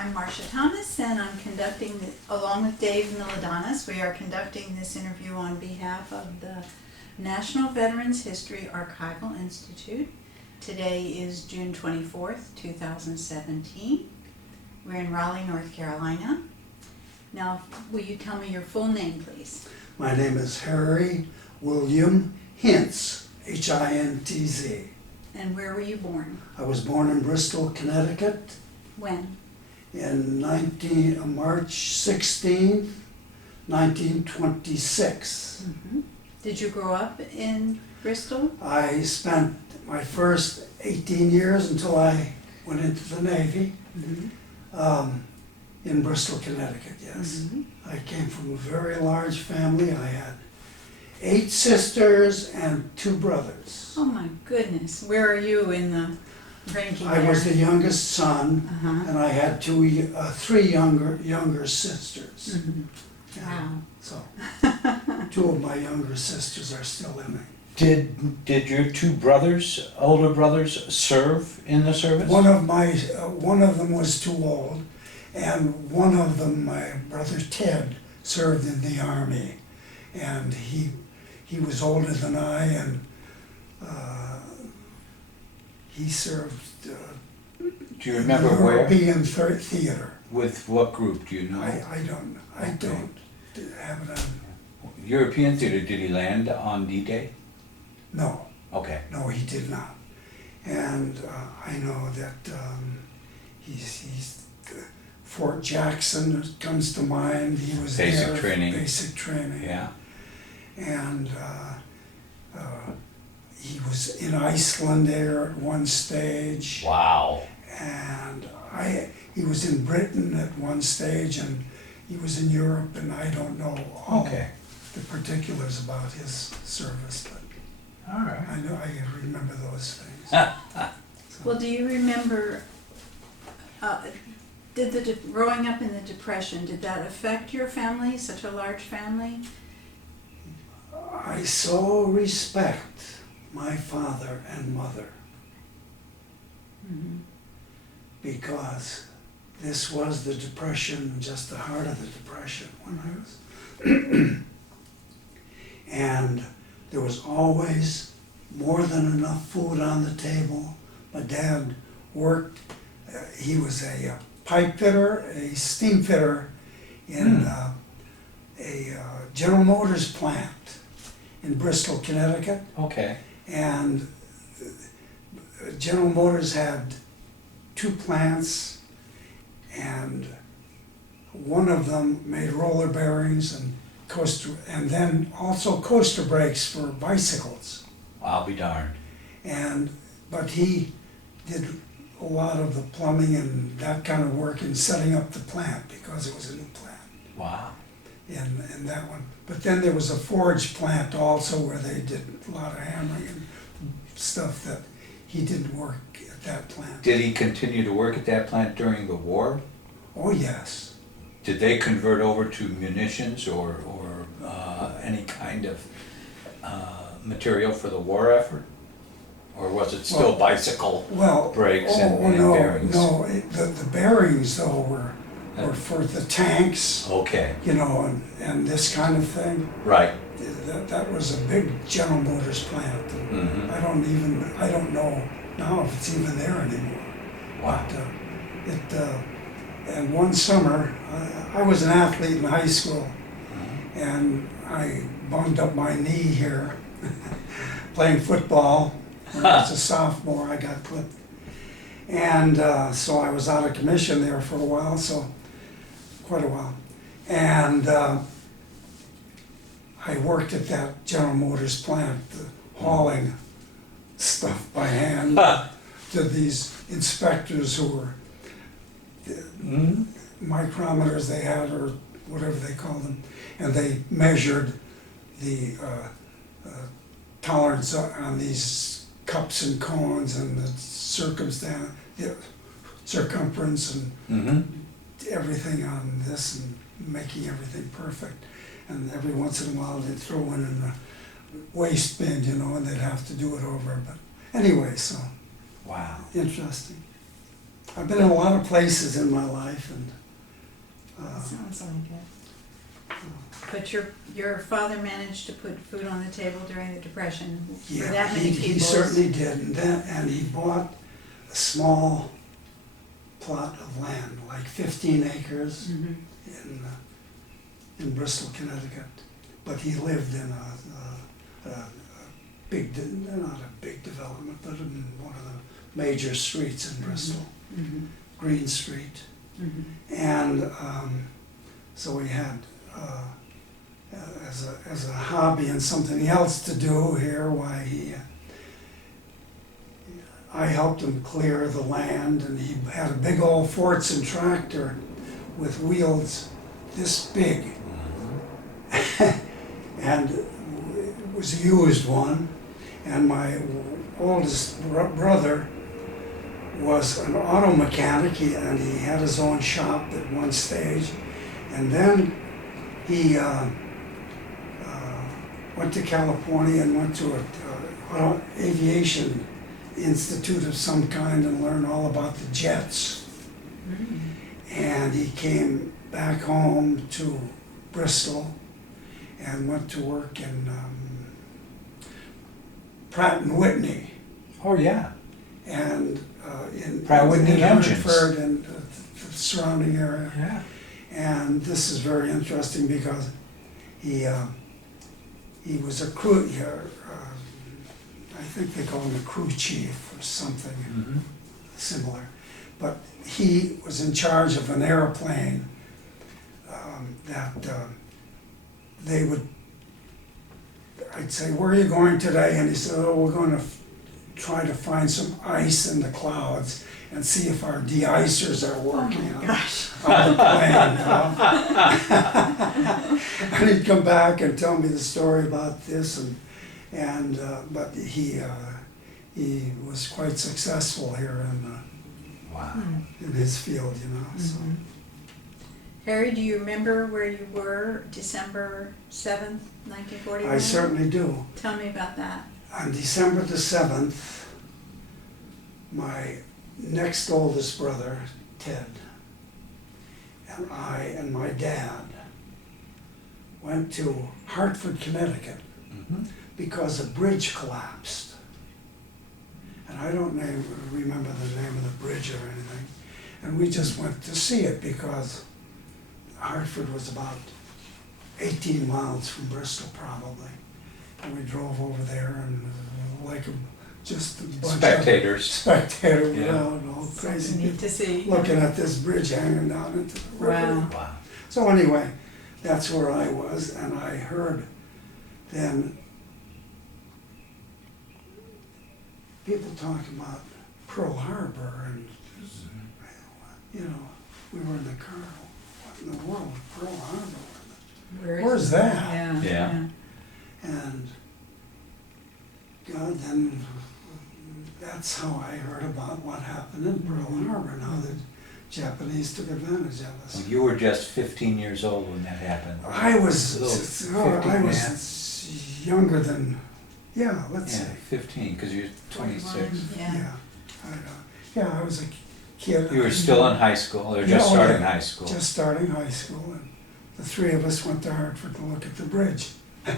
I'm Marsha Thomas, and I'm conducting, along with Dave Milledonnis, we are conducting this interview on behalf of the National Veterans History Archival Institute. Today is June 24th, 2017. We're in Raleigh, North Carolina. Now, will you tell me your full name, please? My name is Harry William Hintz, H-I-N-T-Z. And where were you born? I was born in Bristol, Connecticut When? in March 16, 1926. Mm-hmm. Did you grow up in Bristol? I spent my first 18 years until I went into the Navy in Bristol, Connecticut, yes. Mm-hmm. I came from a very large family. I had 8 sisters and 2 brothers. Oh my goodness, where are you in the ranking I was the youngest son, Uh-huh. and I had 3 younger sisters. Mm-hmm. Wow. So, 2 of my younger sisters are still living. Did your 2 brothers, older brothers, serve in the service? One of them was too old, and one of them, my brother Ted, served in the Army, and he was older than I, and he served Do you remember in the where? European Theater. With what group, do you know? I don't have it on. European theater, did he land on D-Day? No, Okay. no, he did not. And I know that he's Fort Jackson comes to mind. He was Basic there. training. Basic training. Yeah. And he was in Iceland there at one stage. Wow. And he was in Britain at one stage, and he was in Europe, and I don't know all the particulars about his service, but All right. I remember those things. Well, do you remember, growing up in the Depression, did that affect your family, such a large family? I so respect my father and mother Mm-hmm. because this was the Depression, just the heart of the Depression when I was. And there was always more than enough food on the table. My dad worked, he was a pipe fitter, a steam fitter in a General Motors plant in Bristol, Connecticut. Okay. And General Motors had 2 plants, and one of them made roller bearings and then also coaster brakes for bicycles. I'll be darned. But he did a lot of the plumbing and that kind of work in setting up the plant because it was a new plant. Wow. In that one. But then there was a forge plant also where they did a lot of hammering and stuff that he didn't work at that plant. Did he continue to work at that plant during the war? Oh, yes. Did they convert over to munitions or any kind of material for the war effort? Or was it still bicycle brakes and bearings? No, the bearings though were for the tanks, Okay. you know, and this kind of thing. Right. That was a big General Motors plant. Mm-hmm. I don't know now if it's even there anymore. Wow. But and one summer, I was an athlete in high school, and I bunged up my knee here playing football. When I was a sophomore, I got clipped. And so I was out of commission there for a while, quite a while. And I worked at that General Motors plant, hauling stuff by hand to these inspectors who were micrometers they had, or whatever they call them, and they measured the tolerance on these cups and cones and the circumference and everything on this, and making everything perfect. And every once in a while they'd throw one in the waste bin, you know, and they'd have to do it over. But anyway, so Wow. interesting. I've been in a lot of places in my life, and Sounds like it. But your father managed to put food on the table during the Depression for yeah, that many people. he certainly did. And he bought a small plot of land, like 15 acres Mhm. in Bristol, Connecticut. But he lived in a big, not a big development, but in one of the major streets in Bristol, Mhm. Green Street. Mhm. And so we had, as a hobby and something else to do here, why I helped him clear the land, and he had a big old Fordson tractor with wheels this big. And it was a used one, and my oldest brother was an auto mechanic, and he had his own shop at one stage. And then he went to California and went to an aviation institute of some kind and learned all about the jets. And he came back home to Bristol and went to work in Pratt and Whitney, Oh, yeah. and in Pratt Whitney engines. Hartford and the surrounding area. Yeah. And this is very interesting because he was a crew, I think they call him a crew chief or something Mm-hmm. similar. But he was in charge of an airplane that they would, I'd say, "Where are you going today?" And he said, "Oh, we're going to try to find some ice in the clouds and see if our de-icers are working on the plane." And he'd come back and tell me the story about this, but he was quite successful here Wow. in his field, you know. So. Harry, do you remember where you were December 7th, 1941? I certainly do. Tell me about that. On December the 7th, my next oldest brother, Ted, and I and my dad went to Hartford, Connecticut, Mm-hmm. because a bridge collapsed. And I don't remember the name of the bridge or anything. And we just went to see it because Hartford was about 18 miles from Bristol probably. And we drove over there and just a bunch Spectators. of spectators, Yeah. all crazy Something neat people to see. looking at this bridge hanging down into the river. Wow. Wow. So anyway, that's where I was, and I heard then people talking about Pearl Harbor, and you know, we were in the car. What in the world, Pearl Harbor? Where's that? Yeah. Yeah. And God, then that's how I heard about what happened in Pearl Harbor. And how the Japanese took advantage of us. You were just 15 years old when that happened. I was younger than, let's Yeah, say. 15, because you're 26. Yeah. I was a kid. You were still in high school, or Yeah, just oh, starting yeah. high school? Just starting high school, and the three of us went to Hartford to look at the bridge. Do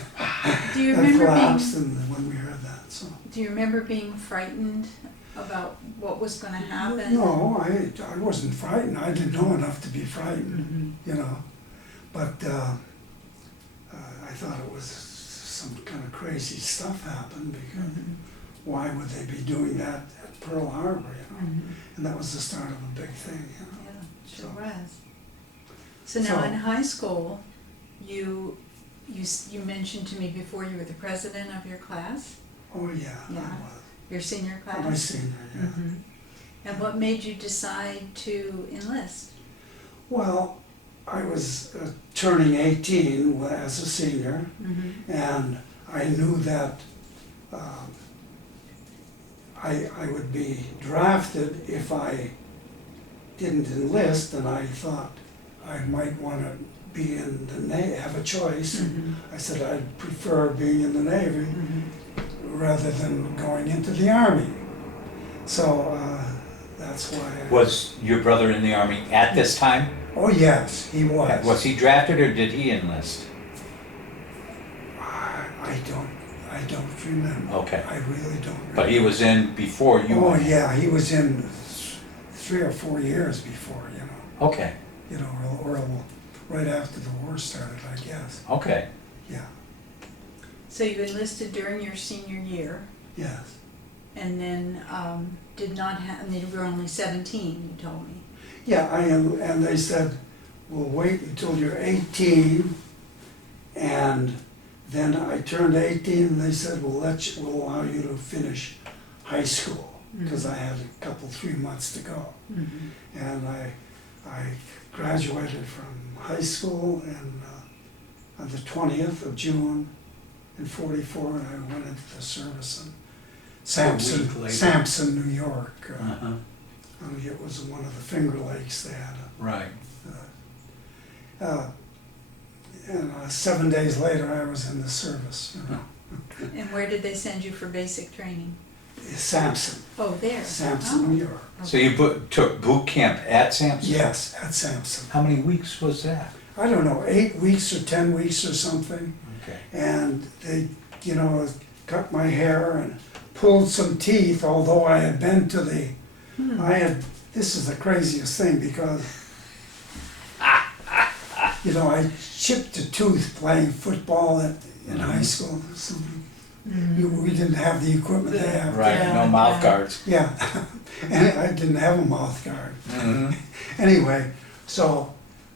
you That remember collapsed, and when we heard that, so. Do you remember being frightened about what was going to happen? No, I wasn't frightened. I didn't know enough to be frightened, Mhm. you know. But I thought it was some kind of crazy stuff happened, because Mhm. why would they be doing that at Pearl Harbor, you know? Mhm. And that was the start of a big thing, you know. Yeah, sure So- was. So now So- in high school, you mentioned to me before you were the president of your class, Oh, yeah, I Yeah. was. your senior class? My senior, yeah. Mhm. And what made you decide to enlist? Well, I was turning 18 as a senior, Mhm. and I knew that I would be drafted if I didn't enlist, and I thought I might want to be in the Navy, have a choice. Mhm. I said I'd prefer being in the Navy Mhm. rather than going into the Army. So that's why. Was your brother in the Army at this time? Oh, yes, he was. Was he drafted or did he enlist? I don't remember. Okay. I really don't remember. But he was in before you Oh, went in. yeah, he was in 3 or 4 years before, Okay, or right after the war started, I guess. okay. Yeah, So you enlisted during your senior year yes. and then did not have, and you were only 17, you told me. Yeah, and they said, we'll wait until you're 18, and then I turned 18, and they said, we'll allow you to finish high school, because I had a couple, 3 months to go. Mm-hmm. And I graduated from high school on the 20th of June in '44, and I went into the service in Sampson, New York. Uh-huh. It was one of the Finger Lakes they had. Right. And 7 days later, I was in the service. And where did they send you for basic training? Sampson, Oh, there. Sampson, New York. So you took boot camp at Sampson? Yes, at Sampson. How many weeks was that? I don't know, 8 weeks or 10 weeks or something. Okay. And they, cut my hair and pulled some teeth, although I had been to the, this is the craziest thing because, I chipped a tooth playing football in high school. So we didn't have the equipment they have. Right, Yeah, no mouth yeah. guards. Yeah, and I didn't have a mouth guard. Mhm. Anyway, so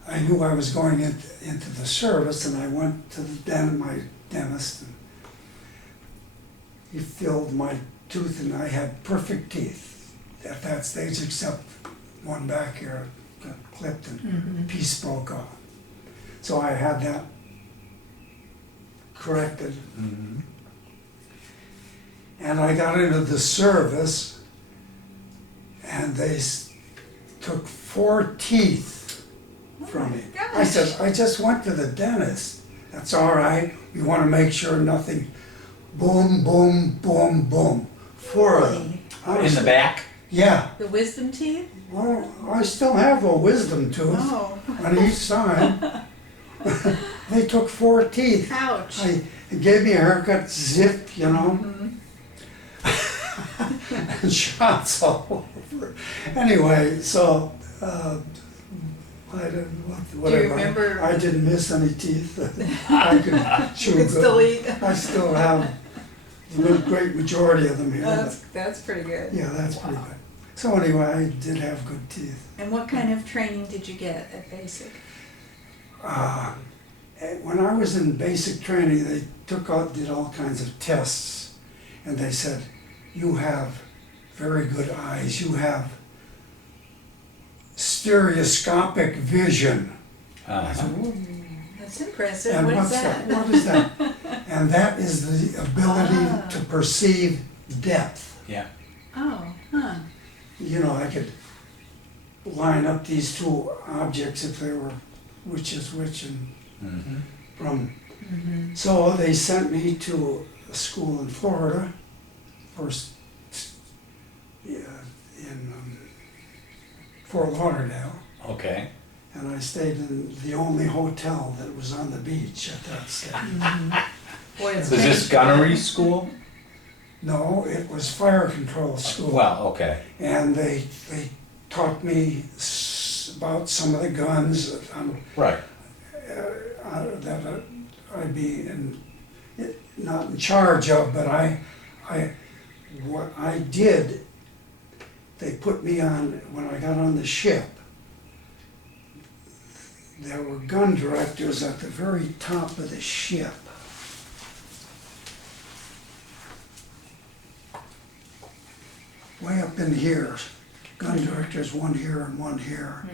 I knew I was going into the service, and I went to my dentist, and he filled my tooth, and I had perfect teeth at that stage, except one back here got clipped and a piece broke off. So I had that corrected. Mhm. And I got into the service, and they took 4 teeth from me. I said, I just went to the dentist. That's all right. We want to make sure nothing. Boom, boom, boom, boom. 4 of them. In the back? Yeah. The wisdom teeth? Well, I still have a wisdom tooth Oh, on each side. They took 4 teeth. ouch. It gave me a haircut, zip, and shots all over. Anyway, so I didn't. Whatever. remember- I didn't miss any teeth. I could chew You could good. still eat. I still have the great majority of them here. That's pretty good. Yeah, that's pretty good. So anyway, I did have good teeth. And what kind of training did you get at basic? When I was in basic training, they did all kinds of tests, and they said, you have very good eyes, you have stereoscopic vision. I Uh-huh. said, "Whoa." That's impressive. And What is what's that? What is that? And that is the ability to perceive depth. Yeah. Oh, huh. I could line up these 2 objects if they were which is which, and Mhm. from. So they sent me to a school in Florida, first, in Fort Lauderdale, Okay. and I stayed in the only hotel that was on the beach at that stage. Boy, it's Was this changed. gunnery school? No, it was fire control school. Well, okay. And they taught me about some of the guns Right. that I'd be not in charge of, but what I did, they put me on, when I got on the ship, there were gun directors at the very top of the ship. Way up in here, gun directors, one here and one here.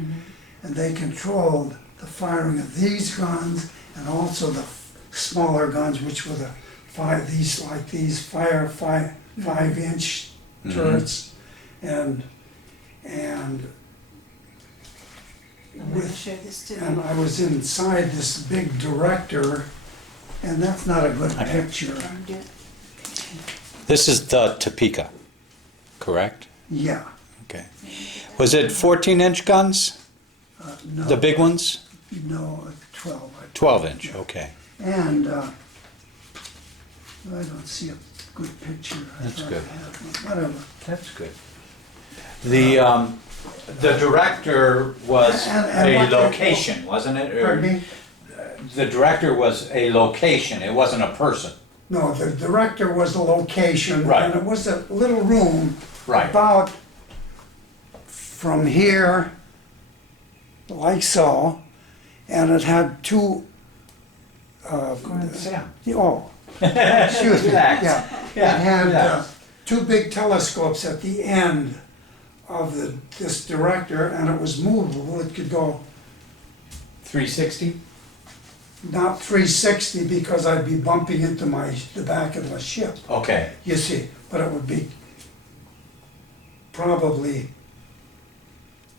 And they controlled the firing of these guns and also the smaller guns, which were the 5-inch turrets, and I'm gonna show this to and you. I was inside this big director, and that's not a good picture. This is the Topeka, correct? Yeah, Okay. Was it 14-inch guns? No, The big ones? no, 12. 12-inch, okay. And I don't see a good picture. I That's thought good. I had one. Whatever. That's good. The director was And a what they- location, wasn't it? Or- Pardon me? The director was a location, it wasn't a person. No, the director was the location. Right. And it was a little room. Right. About from here, like so, and it had two, Sam. oh, excuse me, Relax. yeah. Yeah, It had relax. two big telescopes at the end of this director, and it was movable. It could go 360? not 360 because I'd be bumping into the back of the ship, Okay, you see, but it would be probably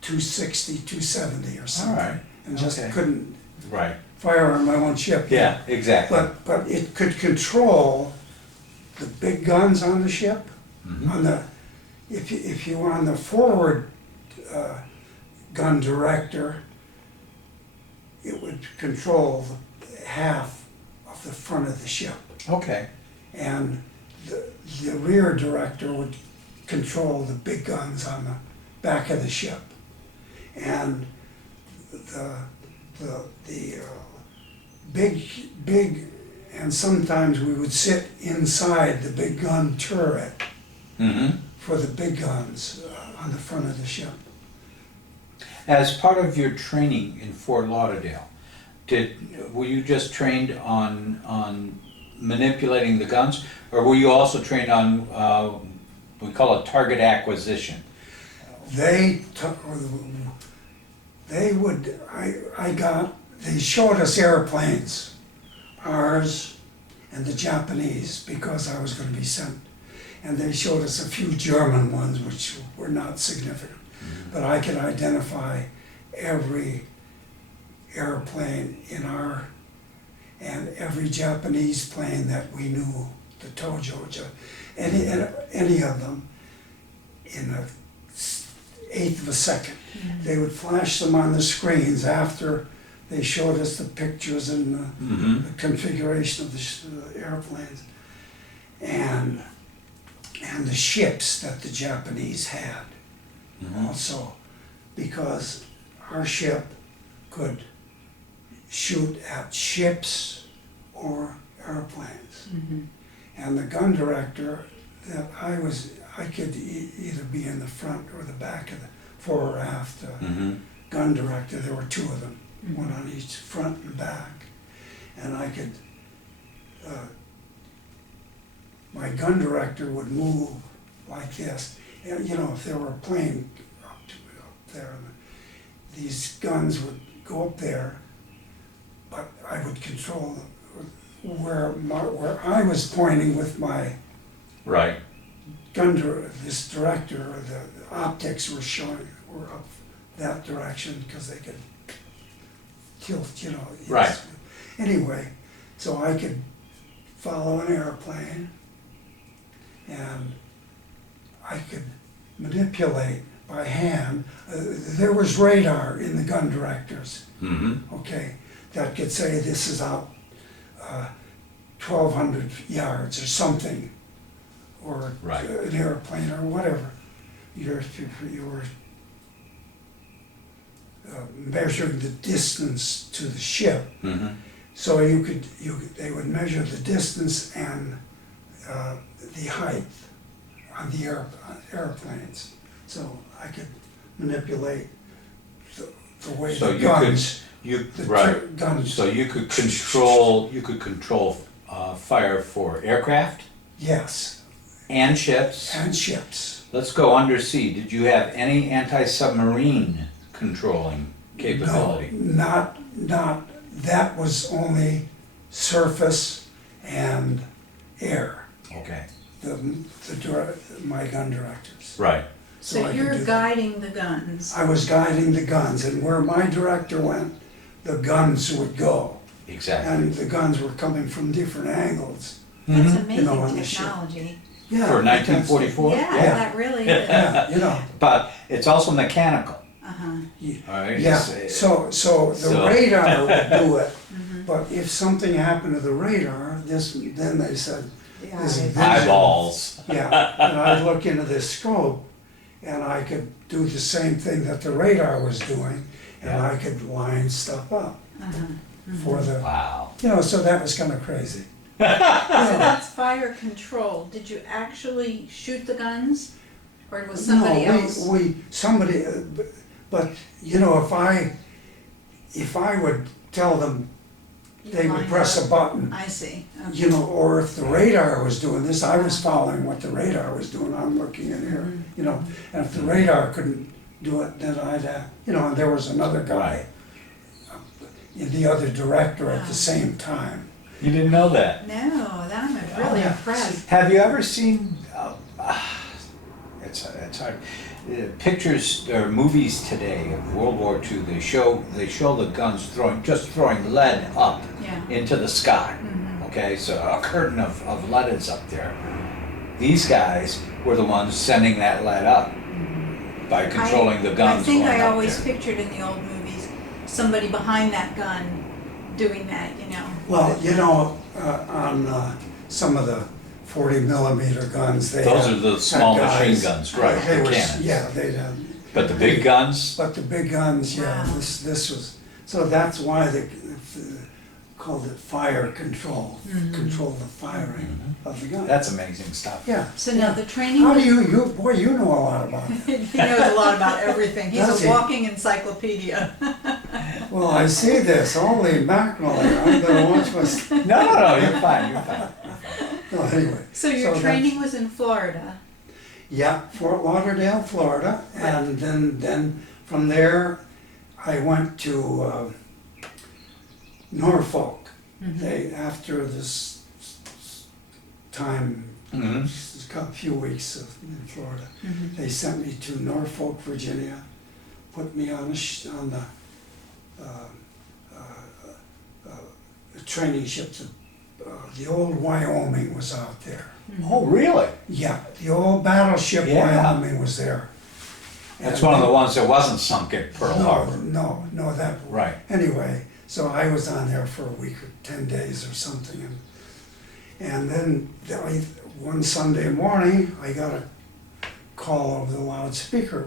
260, 270 or something. All right, And just okay. couldn't right. fire on my own ship. Yeah, exactly. But it could control the big guns on the ship. Mhm. On the, if you were on the forward gun director, it would control half of the front of the ship. Okay, And the rear director would control the big guns on the back of the ship. And the big, and sometimes we would sit inside the big gun turret mm-hmm. for the big guns on the front of the ship. As part of your training in Fort Lauderdale, were you just trained on manipulating the guns, or were you also trained on, we call it target acquisition? They showed us airplanes, ours and the Japanese, because I was gonna be sent. And they showed us a few German ones, which were not significant. But I could identify every airplane in and every Japanese plane that we knew, the Tojo, any of them, in an eighth of a second. They would flash them on the screens after they showed us the pictures and the configuration of the airplanes. And the ships that the Japanese had also, because our ship could shoot at ships or airplanes. And the gun director that I could either be in the front or the back of the fore or aft gun director. There were two of them, one on each front and back. And I could, my gun director would move like this. And, you know, if there were a plane up there, these guns would go up there, but I would control where I was pointing with my Right. this director, or the optics were up that direction because they could tilt, you know. Right. Anyway, so I could follow an airplane and I could manipulate by hand. There was radar in the gun directors, okay, that could say this is out 1,200 yards or something, or Right. an airplane or whatever. You were measuring the distance to the ship. So they would measure the distance and the height on the airplanes. So I could manipulate the way So the guns. right. Guns. So you could control fire for aircraft Yes, and ships. and ships. Let's go undersea. Did you have any anti-submarine controlling capability? No, not, that was only surface and air, Okay. my gun directors. Right. So I could you're do that. guiding the guns. I was guiding the guns, and where my director went, the guns would go. Exactly. And the guns were coming from different angles. That's You know, on amazing the ship. technology. Yeah, for 1944? Yeah, that really is. Yeah, you know. But it's also mechanical, Uh-huh. all right? Yeah, It's, so the so- radar would do it, but if something happened to the radar, then they said, Yeah, this is I- eyeballs. yeah, and I'd look into this scope, and I could do the same thing that the radar was doing, and Yeah. I could line stuff up uh-huh. for the, Wow. so that was kind of crazy. So that's fire control. Did you actually shoot the guns? Or was somebody No, else? somebody, but, if I would tell them, You they would lined press up? a button, I see. Okay. or if the radar was doing this, I was following what the radar was doing, I'm looking in here, and if the radar couldn't do it, then I'd, and there was another guy in the other director at the same time. You didn't know that? No, that I'm really yeah. impressed. Have you ever seen, it's hard, pictures or movies today of World War II, they show the guns throwing lead up Yeah. into the sky. Okay, so a curtain of lead is up there. These guys were the ones sending that lead up by controlling the guns I think going I up always there. pictured in the old movies, somebody behind that gun doing that, Well, on some of the 40mm guns, they Those had- are the small had machine guys- guns, right, They the were, cannons. yeah, they'd have. But the big guns, But the big guns, yeah, Wow. this was, so that's why they called it fire control, control the firing of the gun. that's amazing stuff. Yeah. So now the training How do was, you know a lot about it. he knows a lot about everything. He's Does a he? walking encyclopedia. Well, I see this, holy mackerel, I'm gonna watch my, No, you're fine, no, anyway. So your that's- training was in Florida. Yeah, Fort Lauderdale, Florida, and then from there, I went to Norfolk. After this time, Mhm. a few weeks in Florida, they sent me to Norfolk, Virginia, put me on the training ship. The old Wyoming was out there. Oh, really? Yeah, the old battleship Yeah. Wyoming was there. That's And one of the they- ones that wasn't sunk at Pearl Harbor. No, that. Right. Anyway, so I was on there for a week or 10 days or something, and then one Sunday morning, I got a call over the loudspeaker.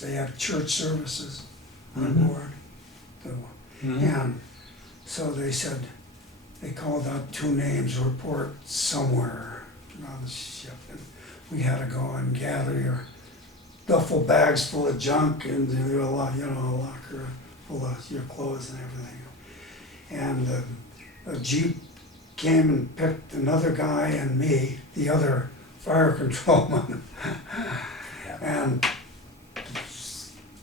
They had church services on board. And so they said, they called out 2 names, report somewhere on the ship, and we had to go and gather your duffel bags full of junk and a locker full of your clothes and everything. And a Jeep came and picked another guy and me, the other fire controlman, and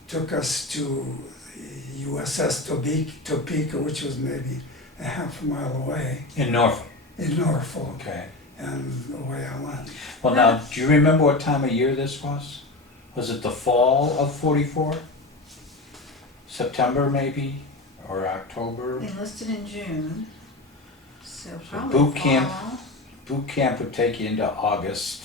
took us to the U.S.S. Topeka, which was maybe a half a mile away In Norfolk. in Norfolk, Okay. and away I went. Well, now, do you remember what time of year this was? Was it the fall of 44? September maybe, or October? Enlisted in June. So probably boot camp. fall. Boot camp would take you into August,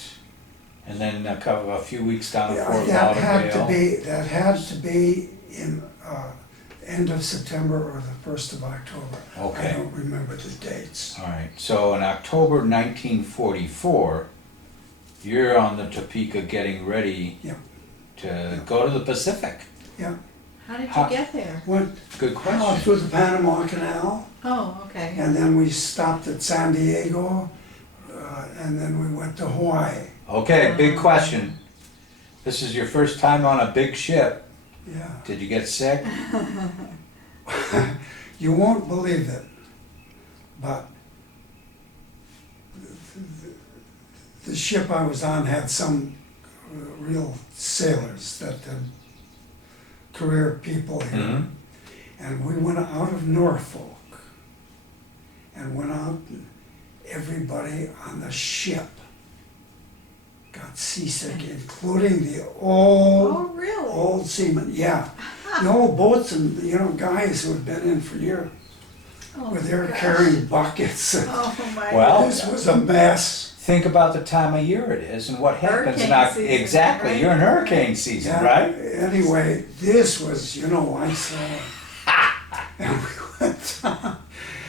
and then a few weeks down at Yeah, Fort that had to Lauderdale. had to be in end of September or the 1st of October. Okay. I don't remember the dates. All right, so in October 1944, you're on the Topeka getting ready Yeah. to go to the Pacific. Yeah, How did you How- get there? went Good out question. through the Panama Canal, Oh, okay. and then we stopped at San Diego, and then we went to Hawaii. Okay, big question. This is your first time on a big ship. Yeah. Did you get sick? You won't believe it, but the ship I was on had some real sailors that career people here. Mhm. And we went out of Norfolk and went out, and everybody on the ship got seasick, including the Oh, really? old seamen, yeah. The old boats and, guys who had been in for years. Oh, where they were gosh. carrying buckets. Oh, my. Well, This was a mess. think about the time of year it is and what happens. Hurricane season, Exactly, right? you're in hurricane season, Yeah, right? Anyway, this was, I saw, and we went down,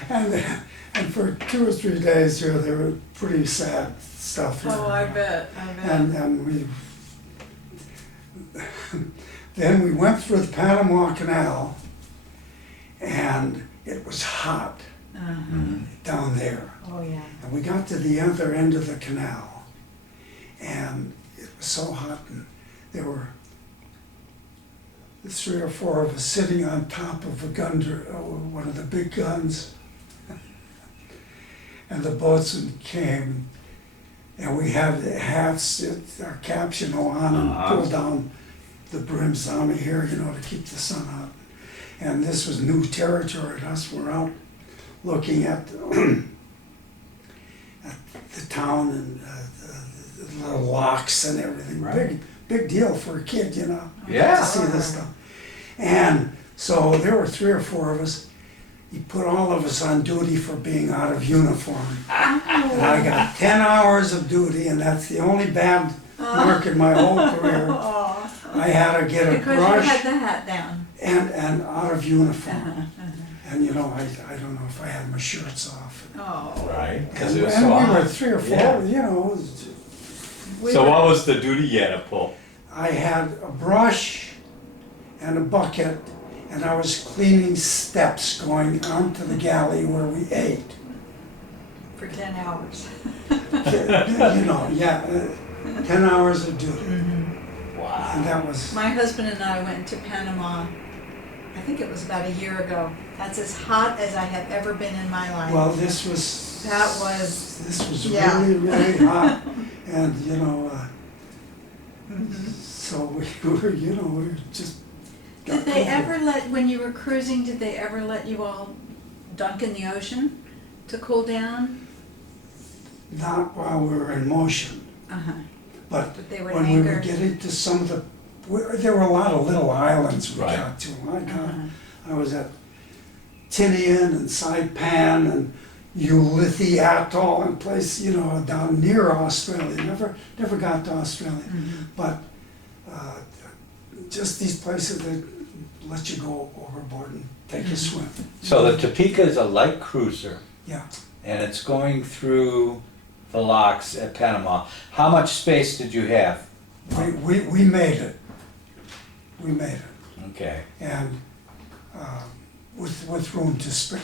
and for 2 or 3 days here, there were pretty sad stuff here. Oh, I bet. And we, then we went through the Panama Canal, and it was hot down there. Oh, yeah. And we got to the other end of the canal, and it was so hot, and there were 3 or 4 of us sitting on top of one of the big guns. And the boatswain came, and we had the hats, our caps, on, and pulled down the brims on me here, to keep the sun out. And this was new territory to us. We're out looking at the town and the little locks and everything. Right. Big deal for a kid, Yeah. to see this stuff. And so there were 3 or 4 of us. He put all of us on duty for being out of uniform. And I got 10 hours of duty, and that's the only bad mark in my whole career. Oh, I had to get a because brush you had the hat down. and out of uniform. And I don't know if I had my shirts off. Oh. Right, because And, it was and so we were hot. 3 or 4, Yeah. So what was the duty you had to pull? I had a brush and a bucket, and I was cleaning steps going onto the galley where we ate. For 10 hours. 10 hours of duty. Wow. And that was, My husband and I went to Panama, I think it was about a year ago. That's as hot as I have ever been in my life. well, this was. This was yeah. really, really hot. And, so we were just. Did they ever when you were cruising, did they ever let you all dunk in the ocean to cool down? Not while we were in motion, Uh-huh. but But they would when we anchor. would get into some of there were a lot of little islands we Right. got to. My God, Uh-huh. I was at Tinian and Saipan and Ulithi Atoll and place, down near Australia. Never got to Australia, but just these places that let you go overboard and take a swim. So the Topeka is a light cruiser, Yeah, and it's going through the locks at Panama. How much space did you have? we made it. We made it. Okay. And with room to spare,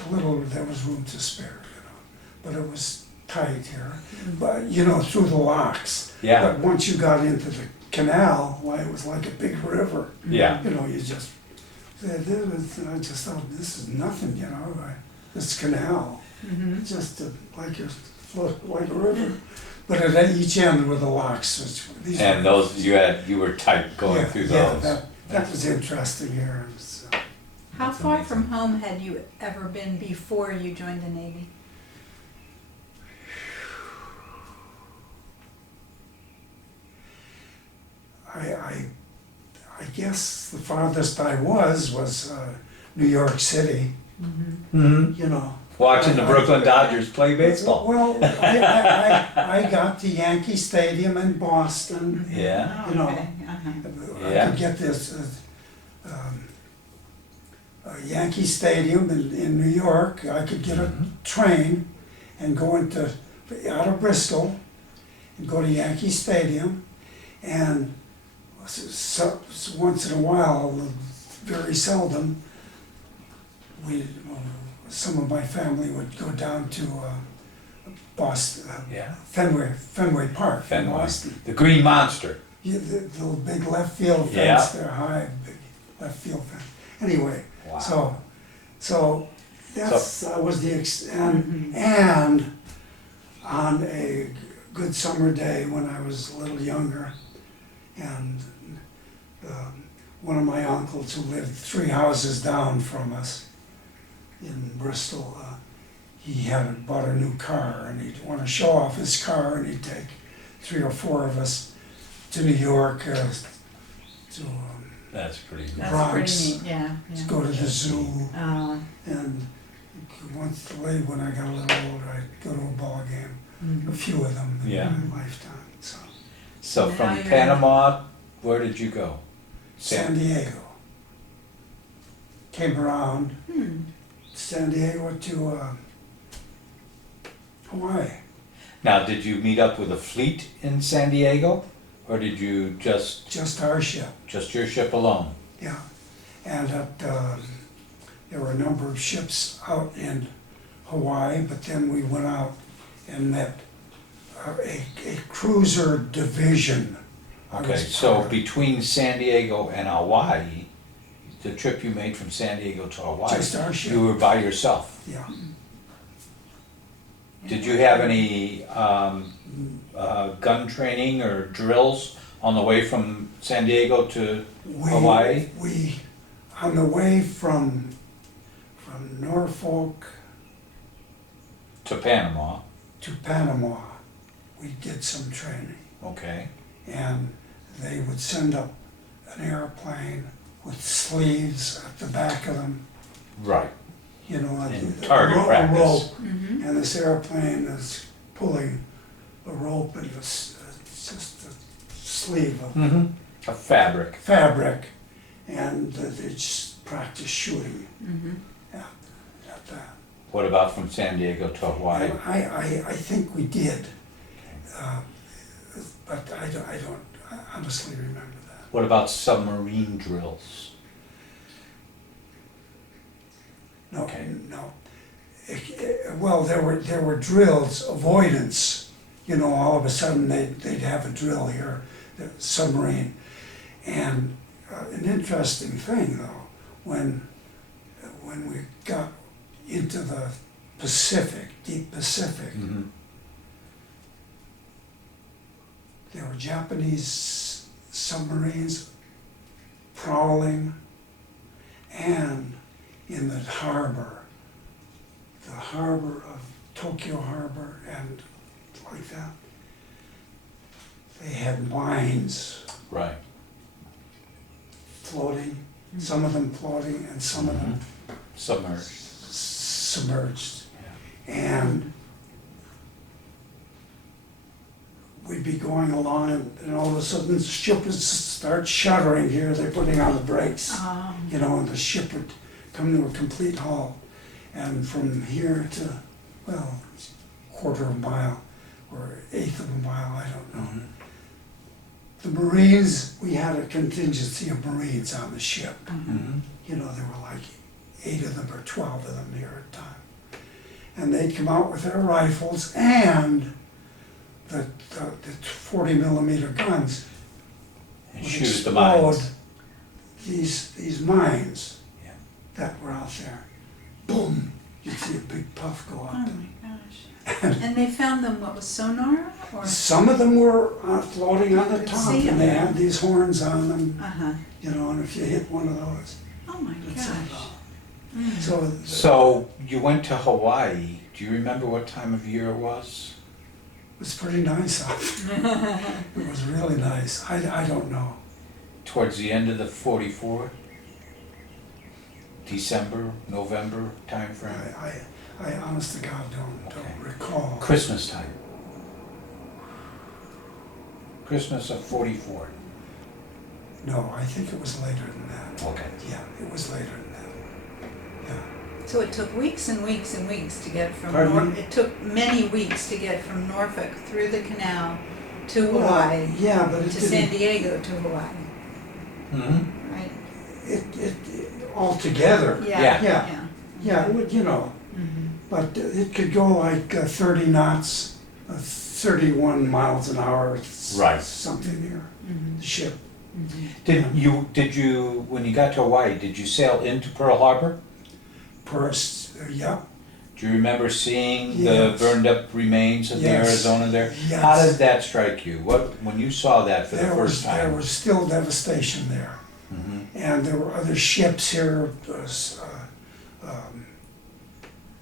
there was room to spare, but it was tight here. But through the locks. Yeah. But once you got into the canal, why, it was like a big river. Yeah. You just, I just thought, this is nothing, this canal, just like you're float like a river. But at each end were the locks. And those you were tight going through those. That was interesting here. How That's far amazing. from home had you ever been before you joined the Navy? I guess the farthest I was New York City, Watching the Brooklyn Dodgers play baseball. Well, I got to Yankee Stadium in Boston. Yeah. Oh, You know, okay. Uh-huh. I Yeah. could get this Yankee Stadium in New York. I could get a train and go out of Bristol and go to Yankee Stadium, and so once in a while, very seldom, some of my family would go down to Boston, Yeah. Fenway Park in Fenway. Boston. The Green Monster. Yeah, the big left field fence Yeah. there, high, big left field fence. Anyway, Wow. so that was the and on a good summer day when I was a little younger, and one of my uncles who lived 3 houses down from us in Bristol, he had bought a new car, and he'd want to show off his car, and he'd take 3 or 4 of us to New York to That's pretty good. That's Bronx. pretty neat, yeah. go to the zoo, Uh, and Once late when I got a little older, I'd go to a ball game, a few of them Yeah. in my lifetime, so. So Now from you're- Panama, where did you go? San Diego. Came around Hmm. San Diego to Hawaii. Now, did you meet up with a fleet in San Diego? Or did you Just our ship, just your ship alone? yeah. And there were a number of ships out in Hawaii, but then we went out and met a cruiser division. I Okay, was so part of. between San Diego and Hawaii, the trip you made from San Diego to Hawaii, Just our ship. you were by yourself. Yeah, Did you have any gun training or drills on the way from San Diego to Hawaii? We, on the way from Norfolk To Panama, to Panama, we did some training. okay. And they would send up an airplane with sleeves at the back of them, Right. you know, And a target ro- a practice. rope. Mhm. And this airplane is pulling a rope and it's just a sleeve of Mm-hmm. A fabric. fabric, and they just practice shooting Mhm. at that. What about from San Diego to Hawaii? And I think we did, but I don't honestly remember that. What about submarine drills? No, Okay. no. Well, there were drills, avoidance, you know, all of a sudden they'd have a drill here, the submarine. And an interesting thing though, when we got into the Pacific, deep Pacific, Mm-hmm. there were Japanese submarines prowling, and in the harbor of Tokyo Harbor and like that, they had mines Right. floating, some of them floating and some of them Submerged. submerged. And we'd be going along and all of a sudden the ship would start shuddering here, they're putting on the brakes, you know, and the ship would come to a complete halt. And from here to, well, quarter of a mile or eighth of a mile, I don't know. Mhm. The Marines, we had a contingency of Marines on the ship. Mm-hmm. You know, there were like 8 of them or 12 of them here at a time. And they'd come out with their rifles and the 40 millimeter guns And would shoot at the mines. explode these mines Yeah. that were out there. Boom! You'd see a big puff go Oh up. my gosh. And they found them, what was sonar or? Some of them were floating on the could top, see and they them. had these horns on them, Uh-huh. you know, and if you hit one of those, Oh my it's gosh. Mm. so. So you went to Hawaii. Do you remember what time of year it was? It was pretty nice out there. It was really nice. I don't know. Towards the end of the 44? December, November timeframe? I honest to God don't Okay. recall. Christmas time. Christmas of 44. No, I think it was later than that. Okay. Yeah, it was later than that. Yeah. So it took weeks and weeks and weeks to get from Pardon me? it took many weeks to get from Norfolk through the canal to Hawaii, Yeah, but it to San didn't, Diego to Hawaii, Mm-hmm. right? it all together. Yeah. Yeah, it would, you know, Mhm. but it could go like 30 knots, 31 miles an hour. Right. Something here, Mhm. the ship. Mhm. Did you, when you got to Hawaii, did you sail into Pearl Harbor? Yeah. Do you remember seeing the Yes. burned up remains of the Yes. Arizona there? Yes. How did that strike you? When you saw that for the first There time? was still devastation there. Mhm. And there were other ships here,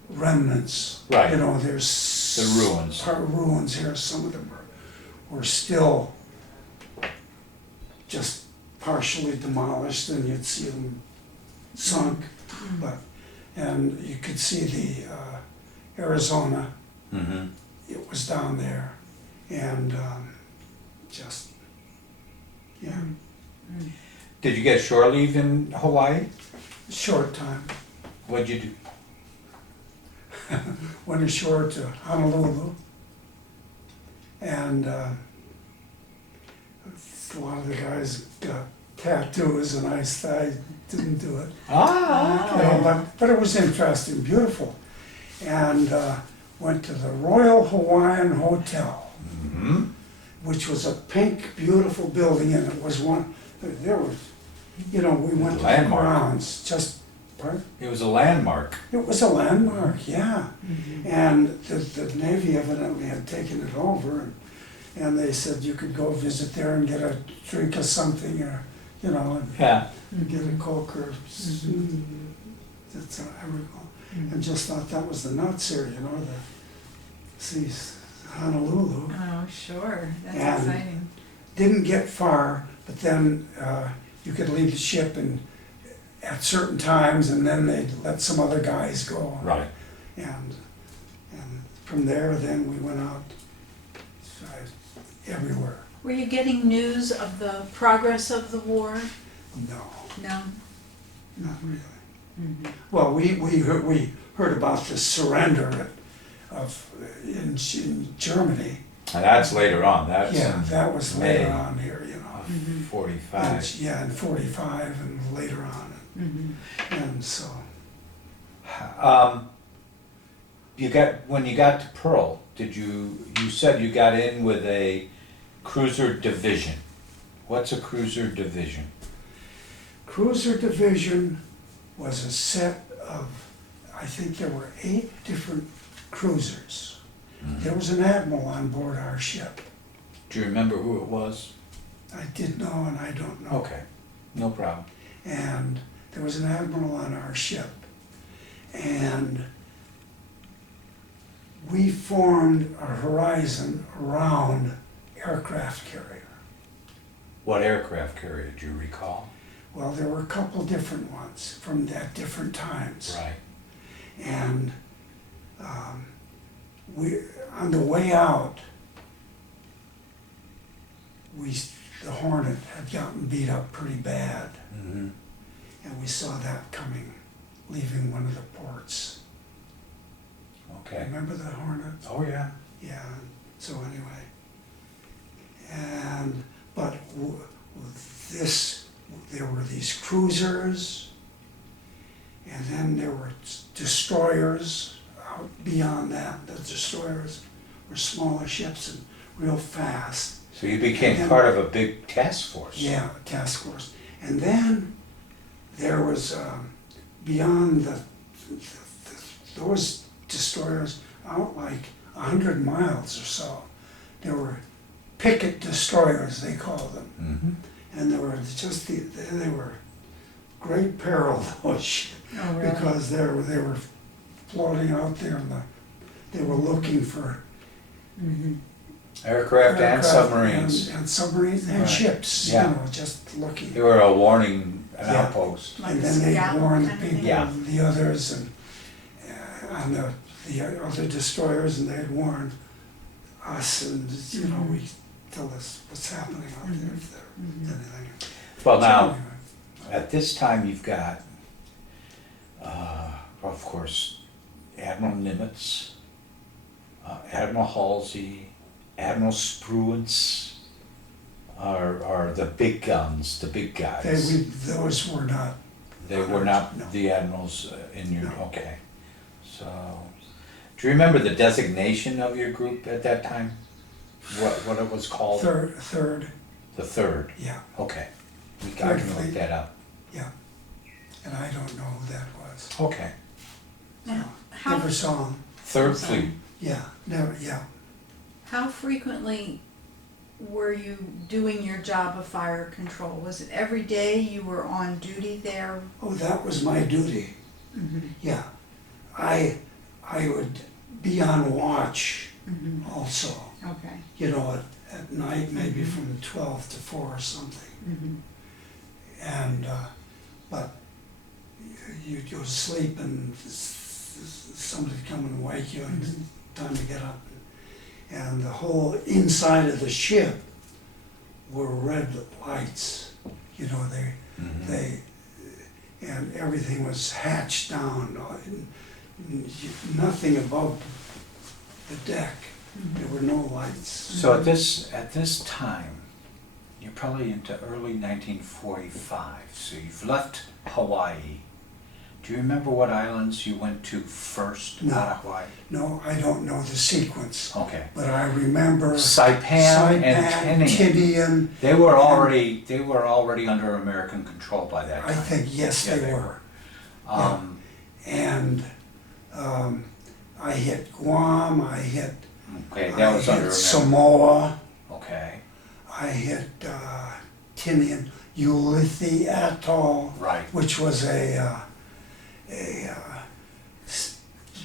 remnants. Right. You know, there's The ruins. ruins here. Some of them were still just partially demolished, and you'd see them sunk. But and you could see the Arizona. Mm-hmm. It was down there, and just, yeah, Did you get shore leave in Hawaii? short time. What'd you do? Went ashore to Honolulu, and a lot of the guys got tattoos, and I didn't do it. Ah, You know, but it was interesting, beautiful, and went to the Royal Hawaiian Hotel, Mm-hmm. which was a pink, beautiful building, and it was one. There was, you know, we went to the Landmark. grounds. Pardon? It was a landmark. It was a landmark, yeah. And the Navy evidently had taken it over, and they said you could go visit there and get a drink of something, or, you know, Yeah. and get a Coke or, that's I recall. And just thought that was the nuts here, you know, see Honolulu. Oh, sure, that's And- exciting. Didn't get far, but then you could leave the ship and at certain times, and then they'd let some other guys go. Right. And from there, then we went out everywhere. Were you getting news of the progress of the war? No, No? not really. Well, we heard about the surrender in Germany. And that's later on. That's Yeah, in that was May later on here, you know. of 45. And, yeah, in 45 and later on. And so, When you got to Pearl, you said you got in with a cruiser division. What's a cruiser division? cruiser division was a set of, I think there were 8 different cruisers. There was an admiral on board our ship. Do you remember who it was? I did know and I don't know. Okay, no problem. And there was an admiral on our ship. And we formed a horizon around aircraft carrier. What aircraft carrier, do you recall? Well, there were a couple different ones from at different times. Right. And we, on the way out, the Hornet had gotten beat up pretty bad. Mm-hmm. And we saw that coming, leaving one of the ports. Okay. Remember the Hornet? Oh, yeah. Yeah, so anyway. And, but there were these cruisers, and then there were destroyers out beyond that. The destroyers were smaller ships and real fast. So you became part of a big task force. Yeah, task force. And then there was, beyond those destroyers, out like 100 miles or so, there were picket destroyers, they called them. Mm-hmm. And they were just, they were great peril, those ships, Oh, really? because they were floating out there and they were looking for Aircraft and submarines. And submarines and Right. ships, you Yeah. know, just looking. They were a warning, an Yeah. outpost. Like And a then they scout warned the kind of people, thing? Yeah. the others, and on the other destroyers, and they'd warn us, and you know, we tell us what's happening out there if there's anything. Well, So now, anyway, at this time, you've got, of course, Admiral Nimitz, Admiral Halsey, Admiral Spruance are the big guns, the big guys. those were not. They were not No. the admirals in your, No. okay. So, do you remember the designation of your group at that time? What it was called? Third, The third, yeah, okay. I Third can look Fleet. that up. yeah. And I don't know who that was. Okay. Now, how, Never saw him. Third I'm sorry. Fleet. Yeah, never, yeah. how frequently were you doing your job of fire control? Was it every day you were on duty there? Oh, that was my duty. Yeah. I would be on watch also, Okay. you know, at night, maybe from 12 to 4 or something. And, but you'd go to sleep and somebody would come and wake you and it's time to get up. And the whole inside of the ship were red lights, you know, and everything was hatched down, nothing above the deck. There were no lights. So at this time, you're probably into early 1945, so you've left Hawaii. Do you remember what islands you went to first No. out of Hawaii? No, I don't know the sequence, Okay. but I remember Saipan and Tinian. Tinian. They were already under American control by that time. I think, yes, Yeah, they were. And I hit Guam, I hit Okay, that was under American. Samoa, Okay, I hit Tinian, Ulithi Atoll, right. which was